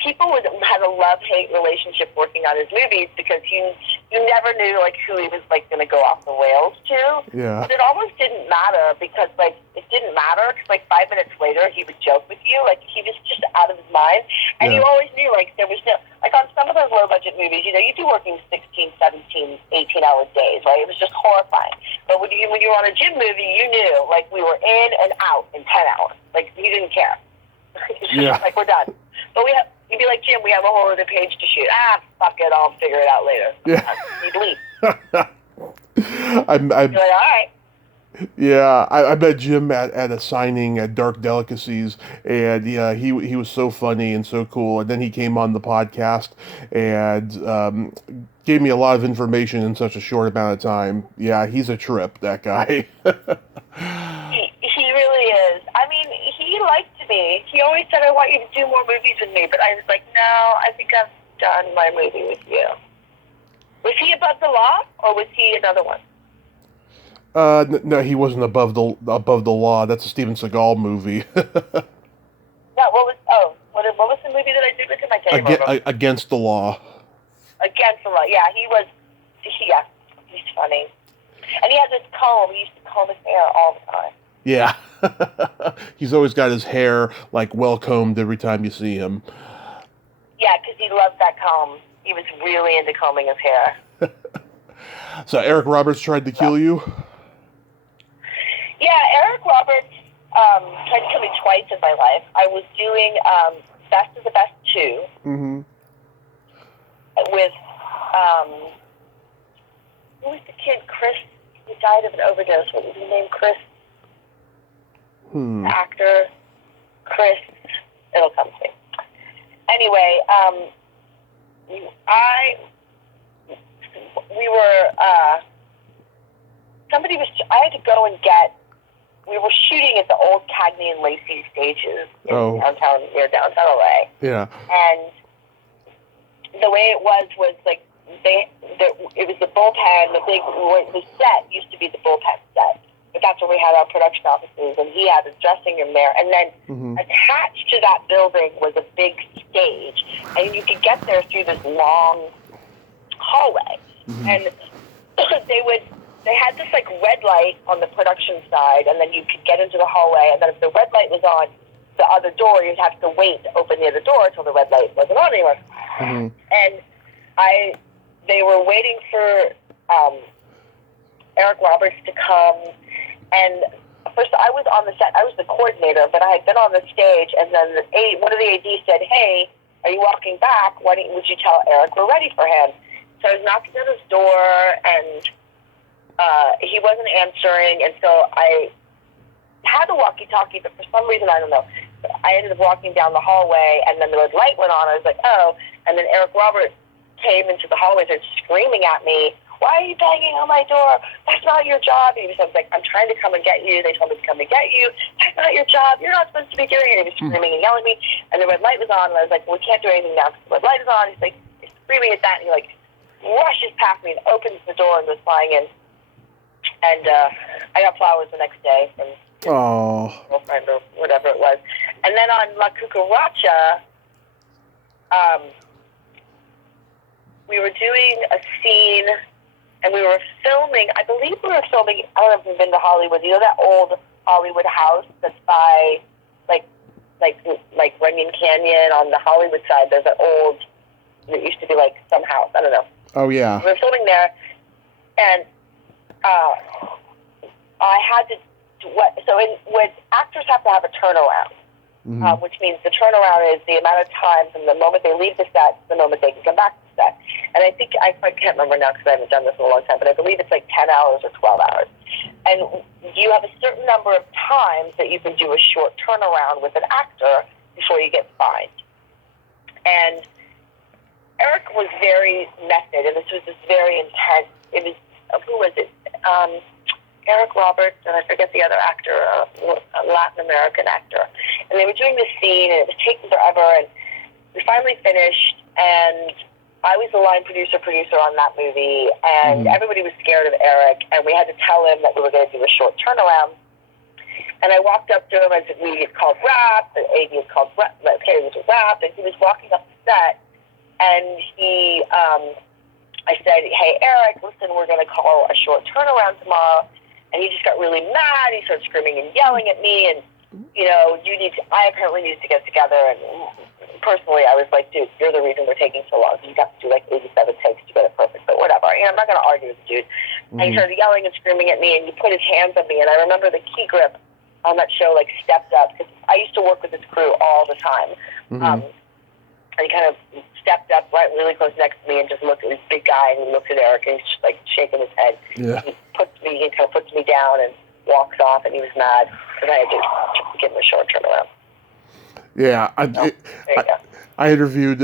People had a love-hate relationship working on his movies because you never knew who he was going to go off the rails to. Yeah. But it almost didn't matter because it didn't matter because 5 minutes later he would joke with you. He was just out of his mind, and you always knew there was no on some of those low-budget movies. You'd be working 16, 17, 18-hour days, right? It was just horrifying. But when you were on a Jim movie, you knew we were in and out in 10 hours. He didn't care. Yeah. We're done. But you'd be like, Jim, we have a whole other page to shoot. Fuck it, I'll figure it out later. Yeah. He'd leave. I'm You're like, all right. Yeah, I met Jim at a signing at Dark Delicacies, and yeah, he was so funny and so cool. And then he came on the podcast and gave me a lot of information in such a short amount of time. Yeah, he's a trip, that guy. He really is. I mean, he liked me. He always said, I want you to do more movies with me. But I was like, no, I think I've done my movie with you. Was he Above the Law, or was he another one? No, he wasn't above the law. That's a Steven Seagal movie. No, what was the movie that I did with him? I can't remember. Against the Law. Against the Law. Yeah, he was. Yeah, he's funny, and he has this comb. He used to comb his hair all the time. Yeah, he's always got his hair well combed every time you see him. Yeah, because he loved that comb. He was really into combing his hair. So Eric Roberts tried to kill you? Yeah, Eric Roberts tried to kill me twice in my life. I was doing Best of the Best 2 with, who was the kid? Chris. He died of an overdose. What was his name? Chris? The actor. Chris. It'll come to me. Anyway, I had to go and we were shooting at the old Cagney and Lacey stages in near downtown LA. Yeah. And the way it was it was the bullpen, the set used to be the bullpen set. But that's where we had our production offices, and he had a dressing room there. And then attached to that building was a big stage, and you could get there through this long hallway. And they had this red light on the production side, and then you could get into the hallway, and then if the red light was on the other door, you'd have to wait to open the other door until the red light wasn't on anymore. And they were waiting for Eric Roberts to come, and first I was on the set, I was the coordinator, but I had been on the stage, and then one of the ADs said, hey, are you walking back? Would you tell Eric we're ready for him? So I was knocking on his door, and he wasn't answering, and so I had a walkie-talkie, but for some reason, I don't know, I ended up walking down the hallway, and then the red light went on. I was like, oh, and then Eric Roberts came into the hallway and started screaming at me, why are you banging on my door? That's not your job. And I was like, I'm trying to come and get you. They told me to come and get you. That's not your job. You're not supposed to be doing it. He was screaming and yelling at me, and the red light was on, and I was like, well, we can't do anything now because the red light is on. He's screaming at that, and he rushes past me and opens the door and goes flying in. And I got flowers the next day from his girlfriend or whatever it was. And then on La Cucaracha, we were doing a scene, and we were filming, I believe we were filming, I don't know if you've been to Hollywood, you know that old Hollywood house that's by, like Runyon Canyon on the Hollywood side, there's an old, it used to be some house, I don't know. Oh, yeah. We were filming there, and I had to, when actors have to have a turnaround, which means the turnaround is the amount of time from the moment they leave the set to the moment they can come back to the set. And I think, I can't remember now because I haven't done this in a long time, but I believe it's 10 hours or 12 hours. And you have a certain number of times that you can do a short turnaround with an actor before you get fined. And Eric was very method, and this was very intense. It was, who was it? Eric Roberts, and I forget the other actor, a Latin American actor. And they were doing this scene, and it was taking forever, and we finally finished, and I was the line producer on that movie, and everybody was scared of Eric, and we had to tell him that we were going to do a short turnaround. And I walked up to him, I said, we had called rap, the AD had called rap, okay, it was a rap, and he was walking up the set, and I said, hey, Eric, listen, we're going to call a short turnaround tomorrow. And he just got really mad. He started screaming and yelling at me. And, I apparently needed to get together. And personally, I was like, dude, you're the reason we're taking so long. You have to do like 87 takes to get it perfect. But whatever. I'm not going to argue with the dude. And he started yelling and screaming at me. And he put his hands on me. And I remember the key grip on that show like stepped up. Because I used to work with this crew all the time. And he kind of stepped up really close next to me and just looked at this big guy, and he looked at Eric, and he's just like shaking his head. Yeah. He kind of puts me down and walks off, and he was mad because I had to give him a short turnaround. Yeah, I interviewed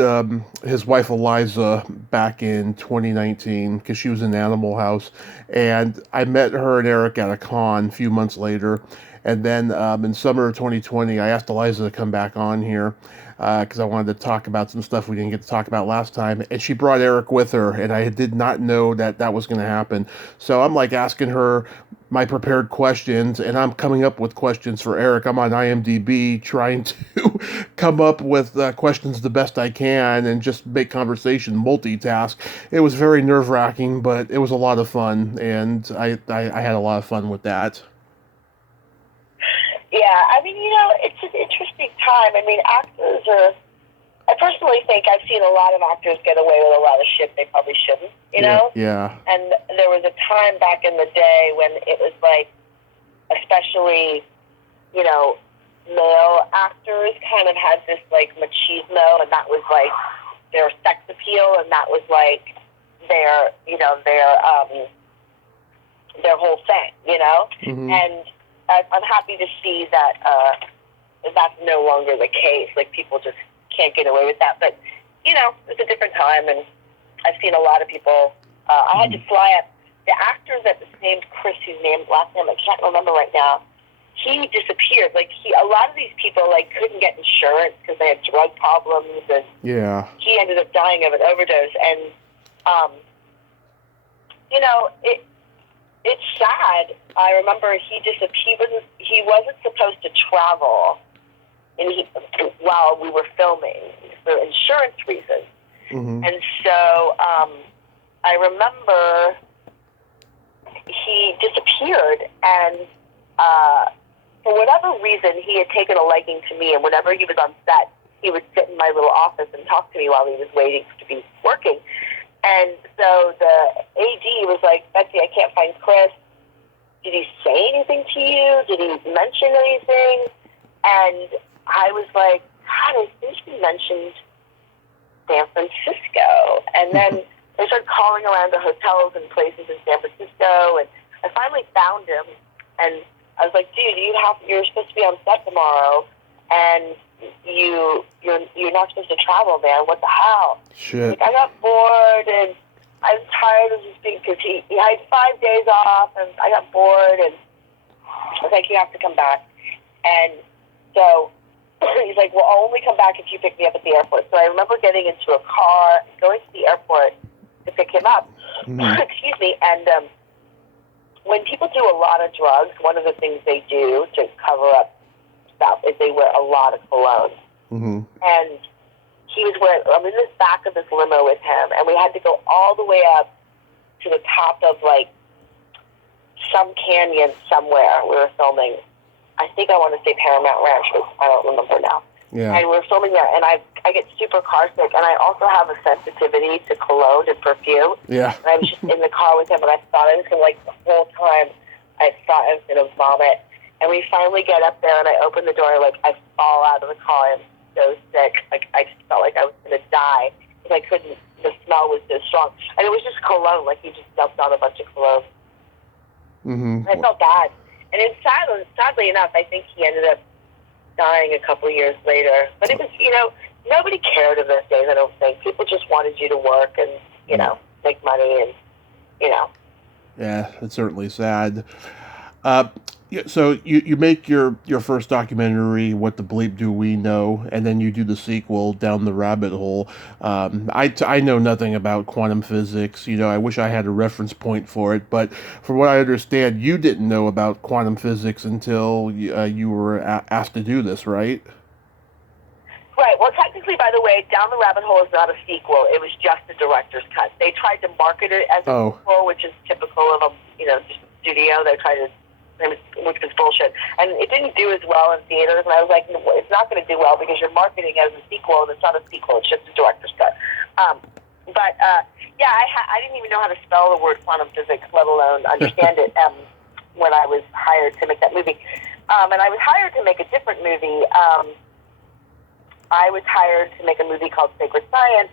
his wife Eliza back in 2019 because she was in Animal House, and I met her and Eric at a con a few months later. And then in summer of 2020, I asked Eliza to come back on here because I wanted to talk about some stuff we didn't get to talk about last time. And she brought Eric with her, and I did not know that was going to happen. So I'm like asking her my prepared questions, and I'm coming up with questions for Eric. I'm on IMDb trying to come up with questions the best I can and just make conversation, multitask. It was very nerve-wracking, but it was a lot of fun, and I had a lot of fun with that. Yeah, I mean, it's an interesting time. I mean, actors I personally think I've seen a lot of actors get away with a lot of shit they probably shouldn't, you know? Yeah. And there was a time back in the day when it was like, especially, male actors kind of had this like machismo, and that was like their sex appeal, and that was like their whole thing, And I'm happy to see that that's no longer the case. Like, people just can't get away with that. But, it's a different time, and I've seen a lot of people. I had to fly up. The actor that was named Chris, whose last name I can't remember right now, he disappeared. Like, a lot of these people, like, couldn't get insurance because they had drug problems, and he ended up dying of an overdose. And, it's sad. I remember he wasn't supposed to travel while we were filming for insurance reasons. And so I remember he disappeared, and for whatever reason, he had taken a liking to me, and whenever he was on set, he would sit in my little office and talk to me while he was waiting to be working. And so the AD was like, Betsy, I can't find Chris. Did he say anything to you? Did he mention anything? And I was like, God, I think he mentioned San Francisco. And then I started calling around to hotels and places in San Francisco, and I finally found him. And I was like, dude, you're supposed to be on set tomorrow, and you're not supposed to travel, man. What the hell? Shit. Like, I got bored, and I was tired of just being, because he had 5 days off, and I got bored, and I was like, you have to come back. And so he's like, well, I'll only come back if you pick me up at the airport. So I remember getting into a car, going to the airport to pick him up. Excuse me. And when people do a lot of drugs, one of the things they do to cover up stuff is they wear a lot of cologne. And he was I'm in this back of this limo with him, and we had to go all the way up to the top of like some canyon somewhere. We were filming, I think I want to say Paramount Ranch, but I don't remember now. Yeah. And we're filming there, and I get super car sick, and I also have a sensitivity to cologne and perfume. Yeah. And I was just in the car with him, and I thought I was going to, like, the whole time, I thought I was going to vomit. And we finally get up there, and I open the door, like, I fall out of the car. I'm so sick. Like, I just felt like I was going to die because I couldn't, the smell was so strong. And it was just cologne, like he just dumped on a bunch of cologne. And I felt bad. And it's sadly enough, I think he ended up dying a couple of years later. But it was, nobody cared in those days, I don't think. People just wanted you to work and, make money and, Yeah, it's certainly sad. Uh, yeah, so you make your first documentary, What the Bleep Do We Know, and then you do the sequel, Down the Rabbit Hole. I know nothing about quantum physics. I wish I had a reference point for it, but from what I understand, you didn't know about quantum physics until you were asked to do this, right? Right. Well, technically, by the way, Down the Rabbit Hole is not a sequel. It was just a director's cut. They tried to market it as a Oh. sequel, which is typical of a just studio. They tried to, which was bullshit, and it didn't do as well in theaters. And I was like, no, it's not going to do well because you're marketing it as a sequel, and it's not a sequel. It's just a director's cut. Yeah, I didn't even know how to spell the word quantum physics, let alone understand it. When I was hired to make that movie, and I was hired to make a different movie. I was hired to make a movie called Sacred Science,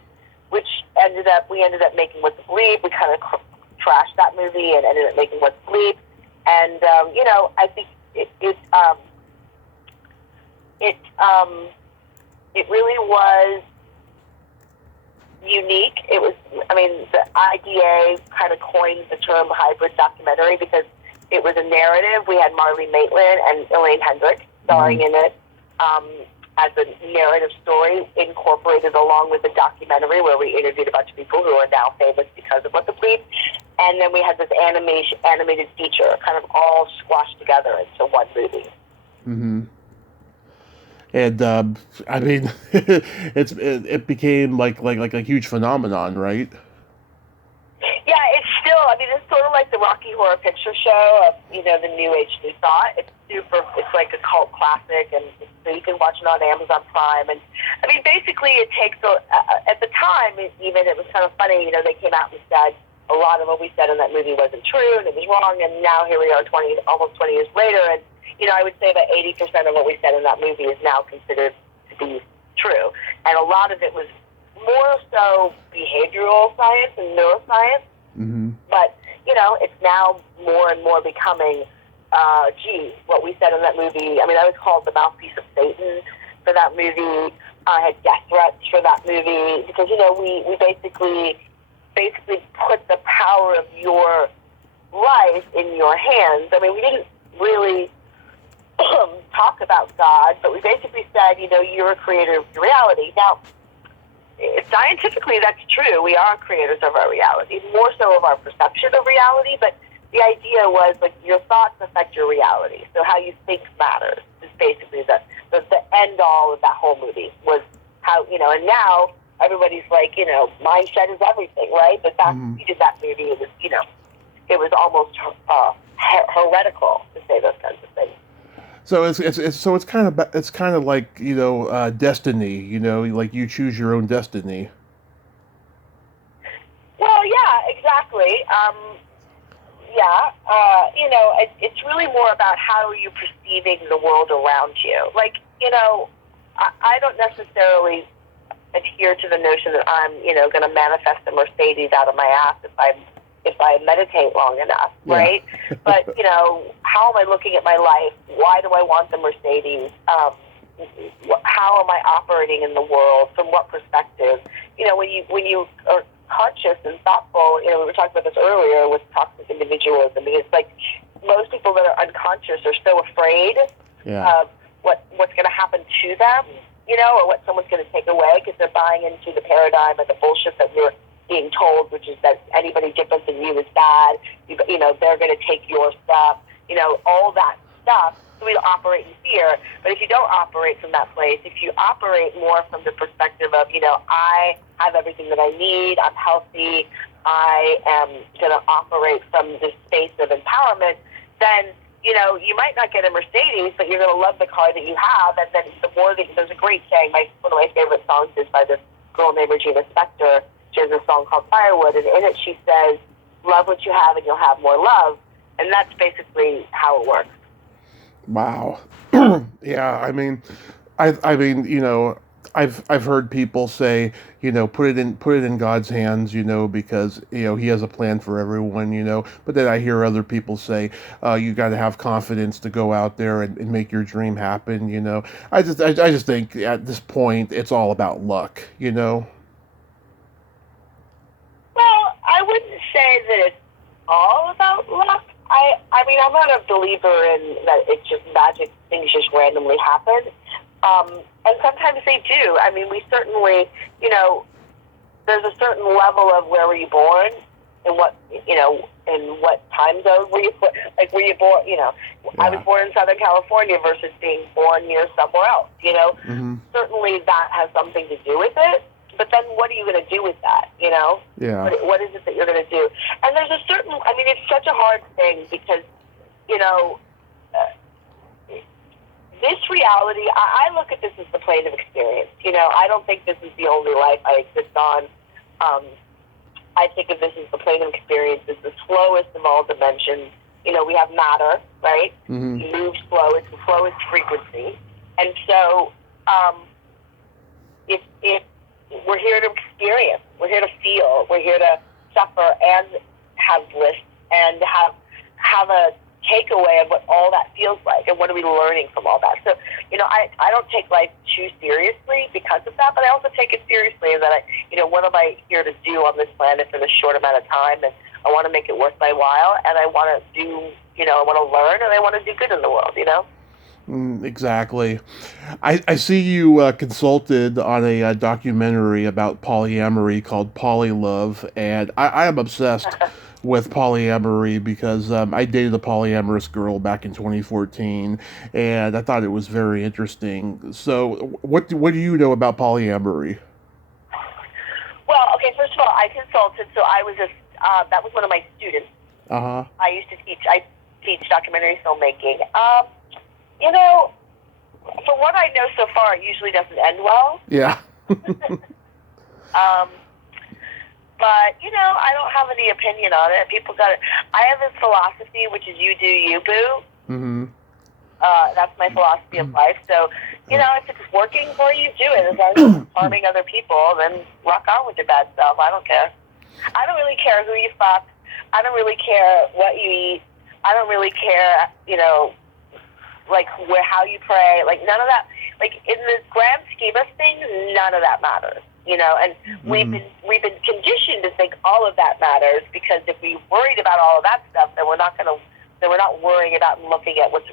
which we ended up making What the Bleep. We kind of trashed that movie and ended up making What the Bleep. And I think it really was unique. It was, the IDA kind of coined the term hybrid documentary because it was a narrative. We had Marlee Maitland and Elaine Hendricks starring in it. As a narrative story incorporated along with the documentary where we interviewed a bunch of people who are now famous because of What the Bleep. And then we had this animated feature kind of all squashed together into one movie. Mm-hmm. And it became like a huge phenomenon, right? Yeah, it's sort of like the Rocky Horror Picture Show of, the New Age New Thought. It's like a cult classic, and so you can watch it on Amazon Prime. And, basically it takes, at the time, it was kind of funny, they came out and said a lot of what we said in that movie wasn't true, and it was wrong, and now here we are almost 20 years later, and, I would say about 80% of what we said in that movie is now considered to be true. And a lot of it was more so behavioral science and neuroscience. Mm-hmm. But, it's now more and more becoming, what we said in that movie. I was called the mouthpiece of Satan for that movie. I had death threats for that movie because, we basically put the power of your life in your hands. We didn't really talk about God, but we basically said, you're a creator of your reality. Now, scientifically, that's true. We are creators of our reality, more so of our perception of reality, but the idea was, your thoughts affect your reality. So how you think matters is basically the end all of that whole movie was how, and now everybody's like, mindset is everything, right? But back when we did that movie, it was, it was almost heretical to say those kinds of things. So it's kind of like destiny. Like you choose your own destiny. Well, yeah, exactly. It's really more about how are you perceiving the world around you. I don't necessarily adhere to the notion that I'm going to manifest a Mercedes out of my ass if I meditate long enough, right? Yeah. But, how am I looking at my life? Why do I want the Mercedes? How am I operating in the world? From what perspective? When you are conscious and thoughtful, we were talking about this earlier with toxic individualism. It's like most people that are unconscious are so afraid of what's going to happen to them, or what someone's going to take away because they're buying into the paradigm and the bullshit that we're being told, which is that anybody different than you is bad. They're going to take your stuff. All that stuff. So we operate in fear. But if you don't operate from that place, if you operate more from the perspective of, I have everything that I need, I'm healthy, I am going to operate from this space of empowerment, then, you might not get a Mercedes, but you're going to love the car that you have. And then the more that, there's a great saying, one of my favorite songs is by this girl named Regina Spektor. She has a song called Firewood, and in it she says, love what you have and you'll have more love. And that's basically how it works. Wow. Yeah, I've heard people say, put it in God's hands, because He has a plan for everyone, But then I hear other people say, you got to have confidence to go out there and make your dream happen, I just think at this point it's all about luck, Well, I wouldn't say that it's all about luck. I mean, I'm not a believer in that it's just magic, things just randomly happen. And sometimes they do. I mean, we certainly, there's a certain level of where were you born and what, in what time zone were you born? Like, were you born, I was born in Southern California versus being born near somewhere else, Mm-hmm. Certainly that has something to do with it. But then what are you going to do with that, Yeah. What is it that you're going to do? And there's a certain, I mean, it's such a hard thing because, this reality, I look at this as the plane of experience. I don't think this is the only life I exist on. I think of this as the plane of experience. It's the slowest of all dimensions. We have matter, right? Mm-hmm. You move slow. It's the slowest frequency. And so if we're here to experience, we're here to feel, we're here to suffer and have bliss and have a takeaway of what all that feels like and what are we learning from all that. So, I don't take life too seriously because of that, but I also take it seriously in that what am I here to do on this planet for this short amount of time, and I want to make it worth my while, and I want to do, I want to learn, and I want to do good in the world, Exactly. I see you consulted on a documentary about polyamory called Polylove, and I am obsessed with polyamory because I dated a polyamorous girl back in 2014, and I thought it was very interesting. So, what do you know about polyamory? Well, okay, first of all, I consulted, so I was that was one of my students. Uh-huh. I teach documentary filmmaking. From what I know so far, it usually doesn't end well. Yeah. But, I don't have any opinion on it. People got it. I have this philosophy, which is you do you, boo. Mm-hmm. That's my philosophy of life. So, if it's working for you, do it. As long as it's harming other people, then rock on with your bad stuff. I don't care. I don't really care who you fuck. I don't really care what you eat. I don't really care, like how you pray. Like, none of that. Like, in the grand scheme of things, none of that matters. And we've been conditioned to think all of that matters, because if we worried about all of that stuff, then we're not worrying about and looking at what's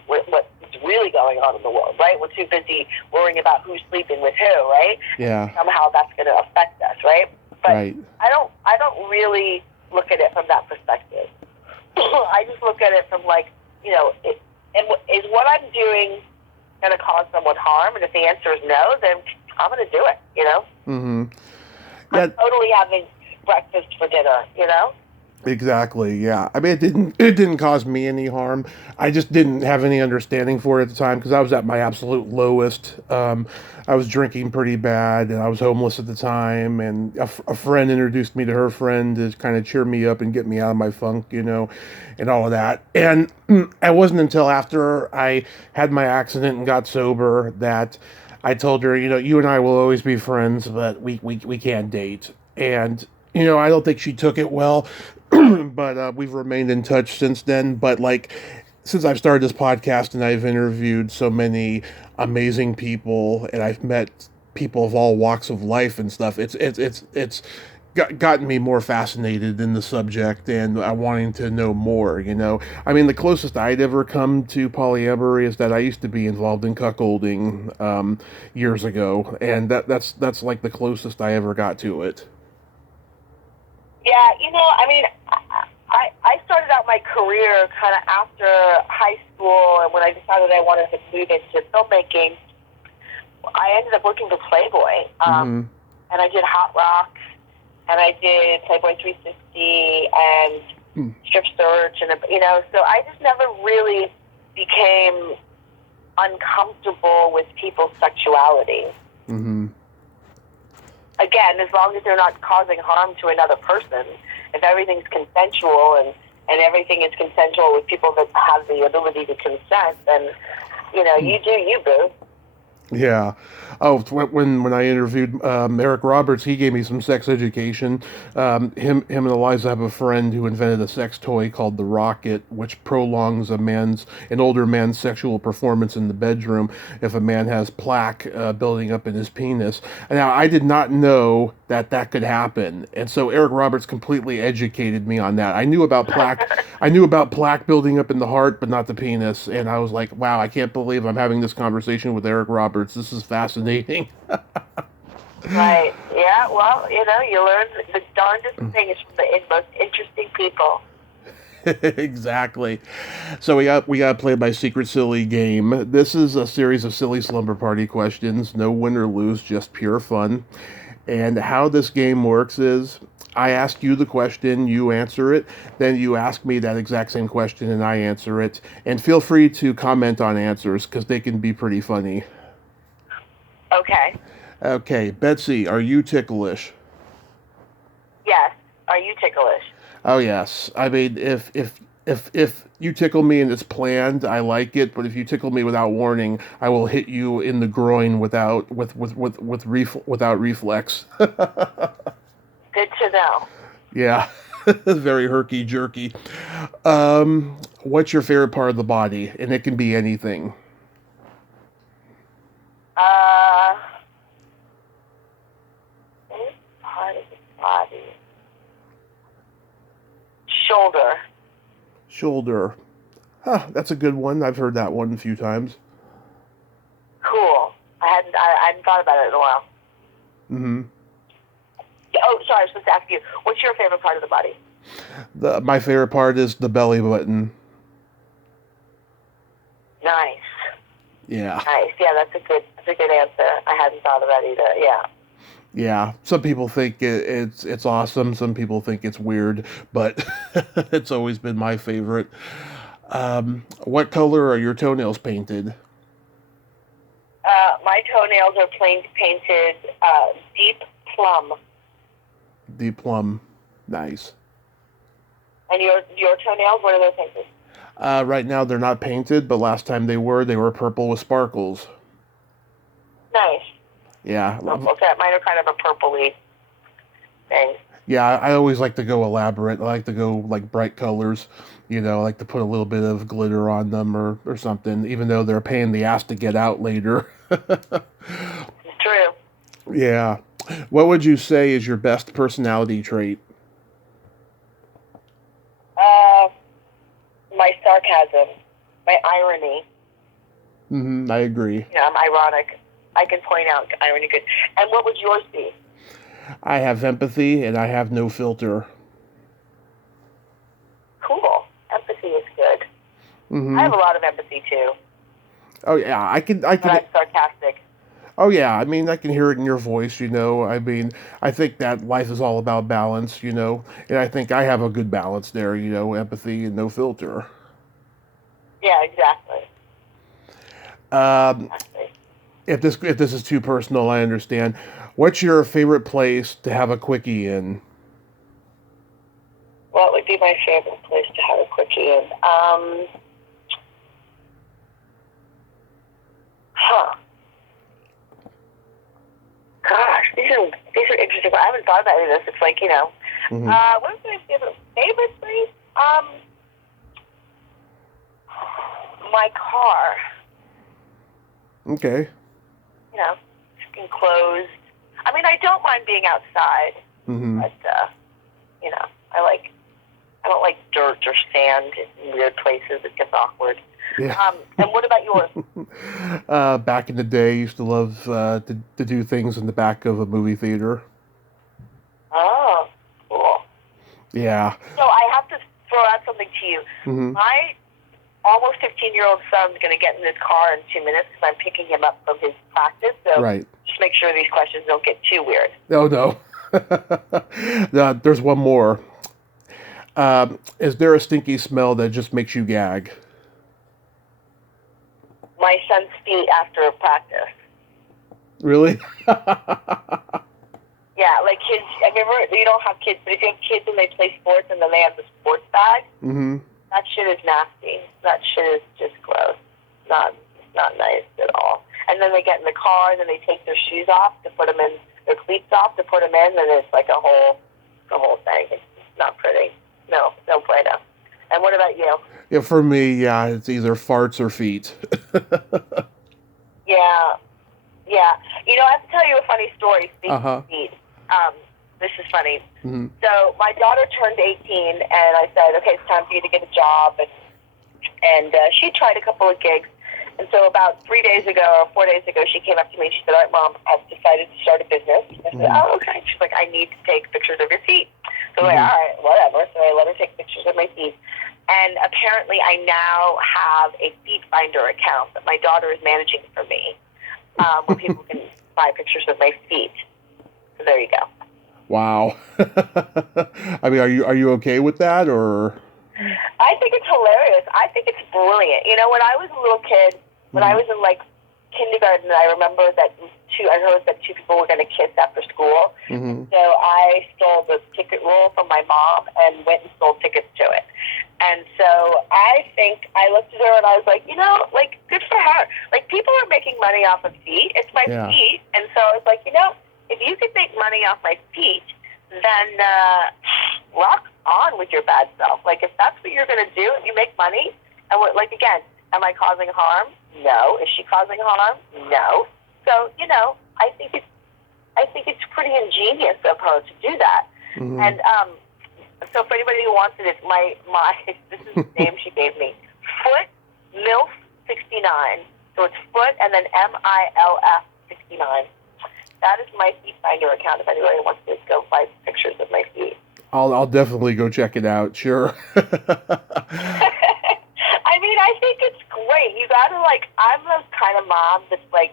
really going on in the world, right? We're too busy worrying about who's sleeping with who, right? Yeah. Somehow that's going to affect us, right? But right. I don't really look at it from that perspective. I just look at it from is what I'm doing going to cause someone harm? And if the answer is no, then I'm going to do it, Mm-hmm. I'm totally having breakfast for dinner, Exactly. Yeah. I mean, it didn't cause me any harm. I just didn't have any understanding for it at the time because I was at my absolute lowest. I was drinking pretty bad, and I was homeless at the time. And a friend introduced me to her friend to kind of cheer me up and get me out of my funk, and all of that. And it wasn't until after I had my accident and got sober that I told her, you and I will always be friends, but we can't date. And I don't think she took it well. But we've remained in touch since then. But since I've started this podcast and I've interviewed so many amazing people and I've met people of all walks of life and stuff, it's gotten me more fascinated in the subject and wanting to know more. I mean, the closest I'd ever come to polyamory is that I used to be involved in cuckolding years ago, and that's like the closest I ever got to it. Yeah, I mean, I started out my career kind of after high school, and when I decided I wanted to move into filmmaking, I ended up working for Playboy, and I did Hot Rock, and I did Playboy 360, and Strip Search, and so I just never really became uncomfortable with people's sexuality. Mm-hmm. Again, as long as they're not causing harm to another person, if everything's consensual and everything is consensual with people that have the ability to consent, then, you do you, boo. Yeah. Oh, when I interviewed Eric Roberts, he gave me some sex education. Him and Eliza have a friend who invented a sex toy called the Rocket, which prolongs an older man's sexual performance in the bedroom if a man has plaque building up in his penis. Now, I did not know that that could happen, and so Eric Roberts completely educated me on that. I knew about plaque building up in the heart, but not the penis. And I was like, wow, I can't believe I'm having this conversation with Eric Roberts. This is fascinating. Right. Yeah. Well, you learn the darndest things from the most interesting people. Exactly. So we got to play my secret silly game. This is a series of silly slumber party questions. No win or lose, just pure fun. And how this game works is I ask you the question, you answer it, then you ask me that exact same question and I answer it. And feel free to comment on answers because they can be pretty funny. Okay. Okay, Betsy, are you ticklish? Yes. Are you ticklish? Oh yes. I mean, if you tickle me and it's planned, I like it. But if you tickle me without warning, I will hit you in the groin without reflex. Good to know. Yeah, very herky jerky. What's your favorite part of the body? And it can be anything. Uh, this part of the body. Shoulder. Shoulder. Huh, that's a good one. I've heard that one a few times. Cool. I hadn't thought about it in a while. Mm-hmm. Oh, sorry. I was supposed to ask you. What's your favorite part of the body? My favorite part is the belly button. Nice. Yeah. Nice. Yeah, that's a good answer. I hadn't thought of that either. Yeah. Yeah. Some people think it's awesome. Some people think it's weird, but it's always been my favorite. What color are your toenails painted? My toenails are painted deep plum. Deep plum. Nice. And your toenails, what are they painted? Right now they're not painted, but last time they were purple with sparkles. Nice. Yeah. Okay, mine are kind of a purpley thing. Yeah, I always like to go elaborate. I like to go like bright colors. I like to put a little bit of glitter on them or something, even though they're a pain in the ass to get out later. True. Yeah. What would you say is your best personality trait? My sarcasm, my irony. I agree. Yeah, I'm ironic. I can point out irony good. And what would yours be? I have empathy and I have no filter. Cool. Empathy is good. I have a lot of empathy too. Oh yeah, I can. But I'm sarcastic. Oh yeah, I mean, I can hear it in your voice. I mean, I think that life is all about balance. And I think I have a good balance there. Empathy and no filter. Yeah, exactly. Um, Exactly. if this is too personal, I understand. What's your favorite place to have a quickie in? What would be my favorite place to have a quickie in? Gosh, these are interesting. I haven't thought about any of this. It's like, what is my favorite place? My car. Okay. It's enclosed. I mean, I don't mind being outside, but I don't like dirt or sand in weird places. It gets awkward. Yeah. And what about yours? Back in the day, I used to love to do things in the back of a movie theater. Oh, cool. Yeah. So I have to throw out something to you. My almost 15-year-old son's going to get in his car in 2 minutes because I'm picking him up from his practice. So Right. just make sure these questions don't get too weird. Oh no. No, there's one more. Is there a stinky smell that just makes you gag? My son's feet after practice. Really? Yeah, like kids. I remember you don't have kids, but if you have kids and they play sports and then they have the sports bag, that shit is nasty. That shit is just gross. Not not nice at all. And then they get in the car, and then they take their shoes off to put them in, their cleats off to put them in, and it's like a whole thing. It's not pretty. No bueno. And what about you? Yeah, for me, yeah, it's either farts or feet. Yeah. You know, I have to tell you a funny story. Speaking of feet, this is funny. Mm-hmm. So my daughter turned 18, and I said, okay, it's time for you to get a job. And she tried a couple of gigs. And so about 3 days ago or 4 days ago, she came up to me and she said, all right, Mom, I've decided to start a business. I said, oh, okay. She's like, I need to take pictures of your feet. So I'm like, all right, whatever. So I let her take pictures of my feet. And apparently I now have a feet finder account that my daughter is managing for me, where people can buy pictures of my feet. So there you go. Wow. I mean, are you okay with that, or? I think it's hilarious. I think it's brilliant. You know, when I was a little kid, when I was in like kindergarten, I remember that I heard that two people were going to kiss after school. Mm-hmm. So I stole the ticket roll from my mom and went and sold tickets to it. And so I think I looked at her and I was like, you know, like, good for her. Like, people are making money off of feet. It's my feet. And so I was like, you know, if you could make money off my feet, then rock on with your bad self. Like, if that's what you're going to do and you make money, and like, again, am I causing harm? No. Is she causing harm? No. So, you know, I think it's pretty ingenious of her to do that. Mm-hmm. And so for anybody who wants it, it's my this is the name she gave me. Foot MILF 69. So it's Foot and then MILF 69. That is my feet finder account. If anybody wants to go find pictures of my feet, I'll definitely go check it out. Sure. I mean, I think it's great. You gotta I'm the kind of mom that's like,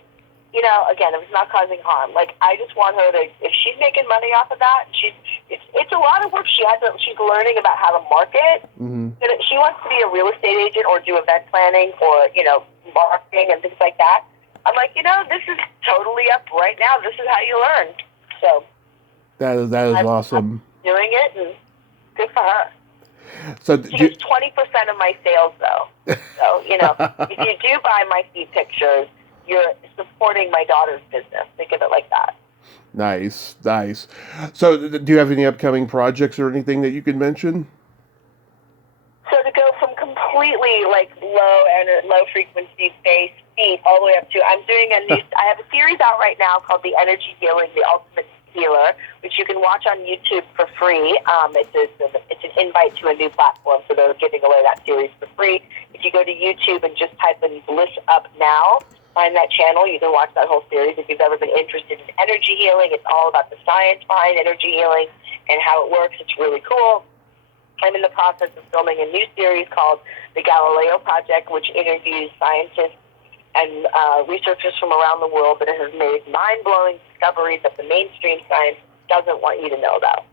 you know, again, if it's not causing harm, like, I just want her to, if she's making money off of that, it's a lot of work. She's learning about how to market. Mm-hmm. She wants to be a real estate agent or do event planning or, you know, marketing and things like that. I'm like, you know, this is totally up right now. This is how you learn. So that is awesome. I'm doing it, and good for her. So she gets 20% of my sales, though. So, you know, if you do buy my feet pictures, you're supporting my daughter's business. Think of it like that. Nice. So do you have any upcoming projects or anything that you can mention? So to go from completely low frequency based feet all the way up to, I have a series out right now called The Energy Healing, The Ultimate Healer, which you can watch on YouTube for free. It's an invite to a new platform, so they're giving away that series for free. If you go to YouTube and just type in Bliss Up Now, find that channel, you can watch that whole series. If you've ever been interested in energy healing, it's all about the science behind energy healing and how it works. It's really cool. I'm in the process of filming a new series called The Galileo Project, which interviews scientists and researchers from around the world that have made mind-blowing discoveries that the mainstream science doesn't want you to know about.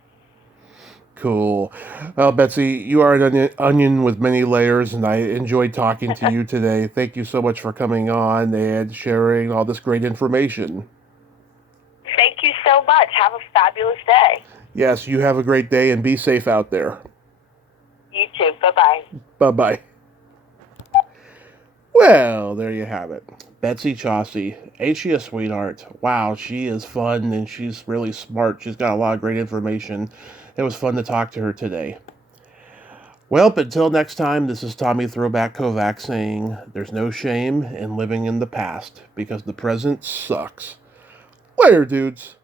Cool. Well, Betsy, you are an onion with many layers, and I enjoyed talking to you today. Thank you so much for coming on and sharing all this great information. Thank you so much. Have a fabulous day. Yes, you have a great day, and be safe out there. You too. Bye-bye. Bye-bye. Well, there you have it. Betsy Chasse. Ain't she a sweetheart? Wow, she is fun, and she's really smart. She's got a lot of great information. It was fun to talk to her today. Well, but until next time, this is Tommy Throwback Kovac saying there's no shame in living in the past because the present sucks. Later, dudes.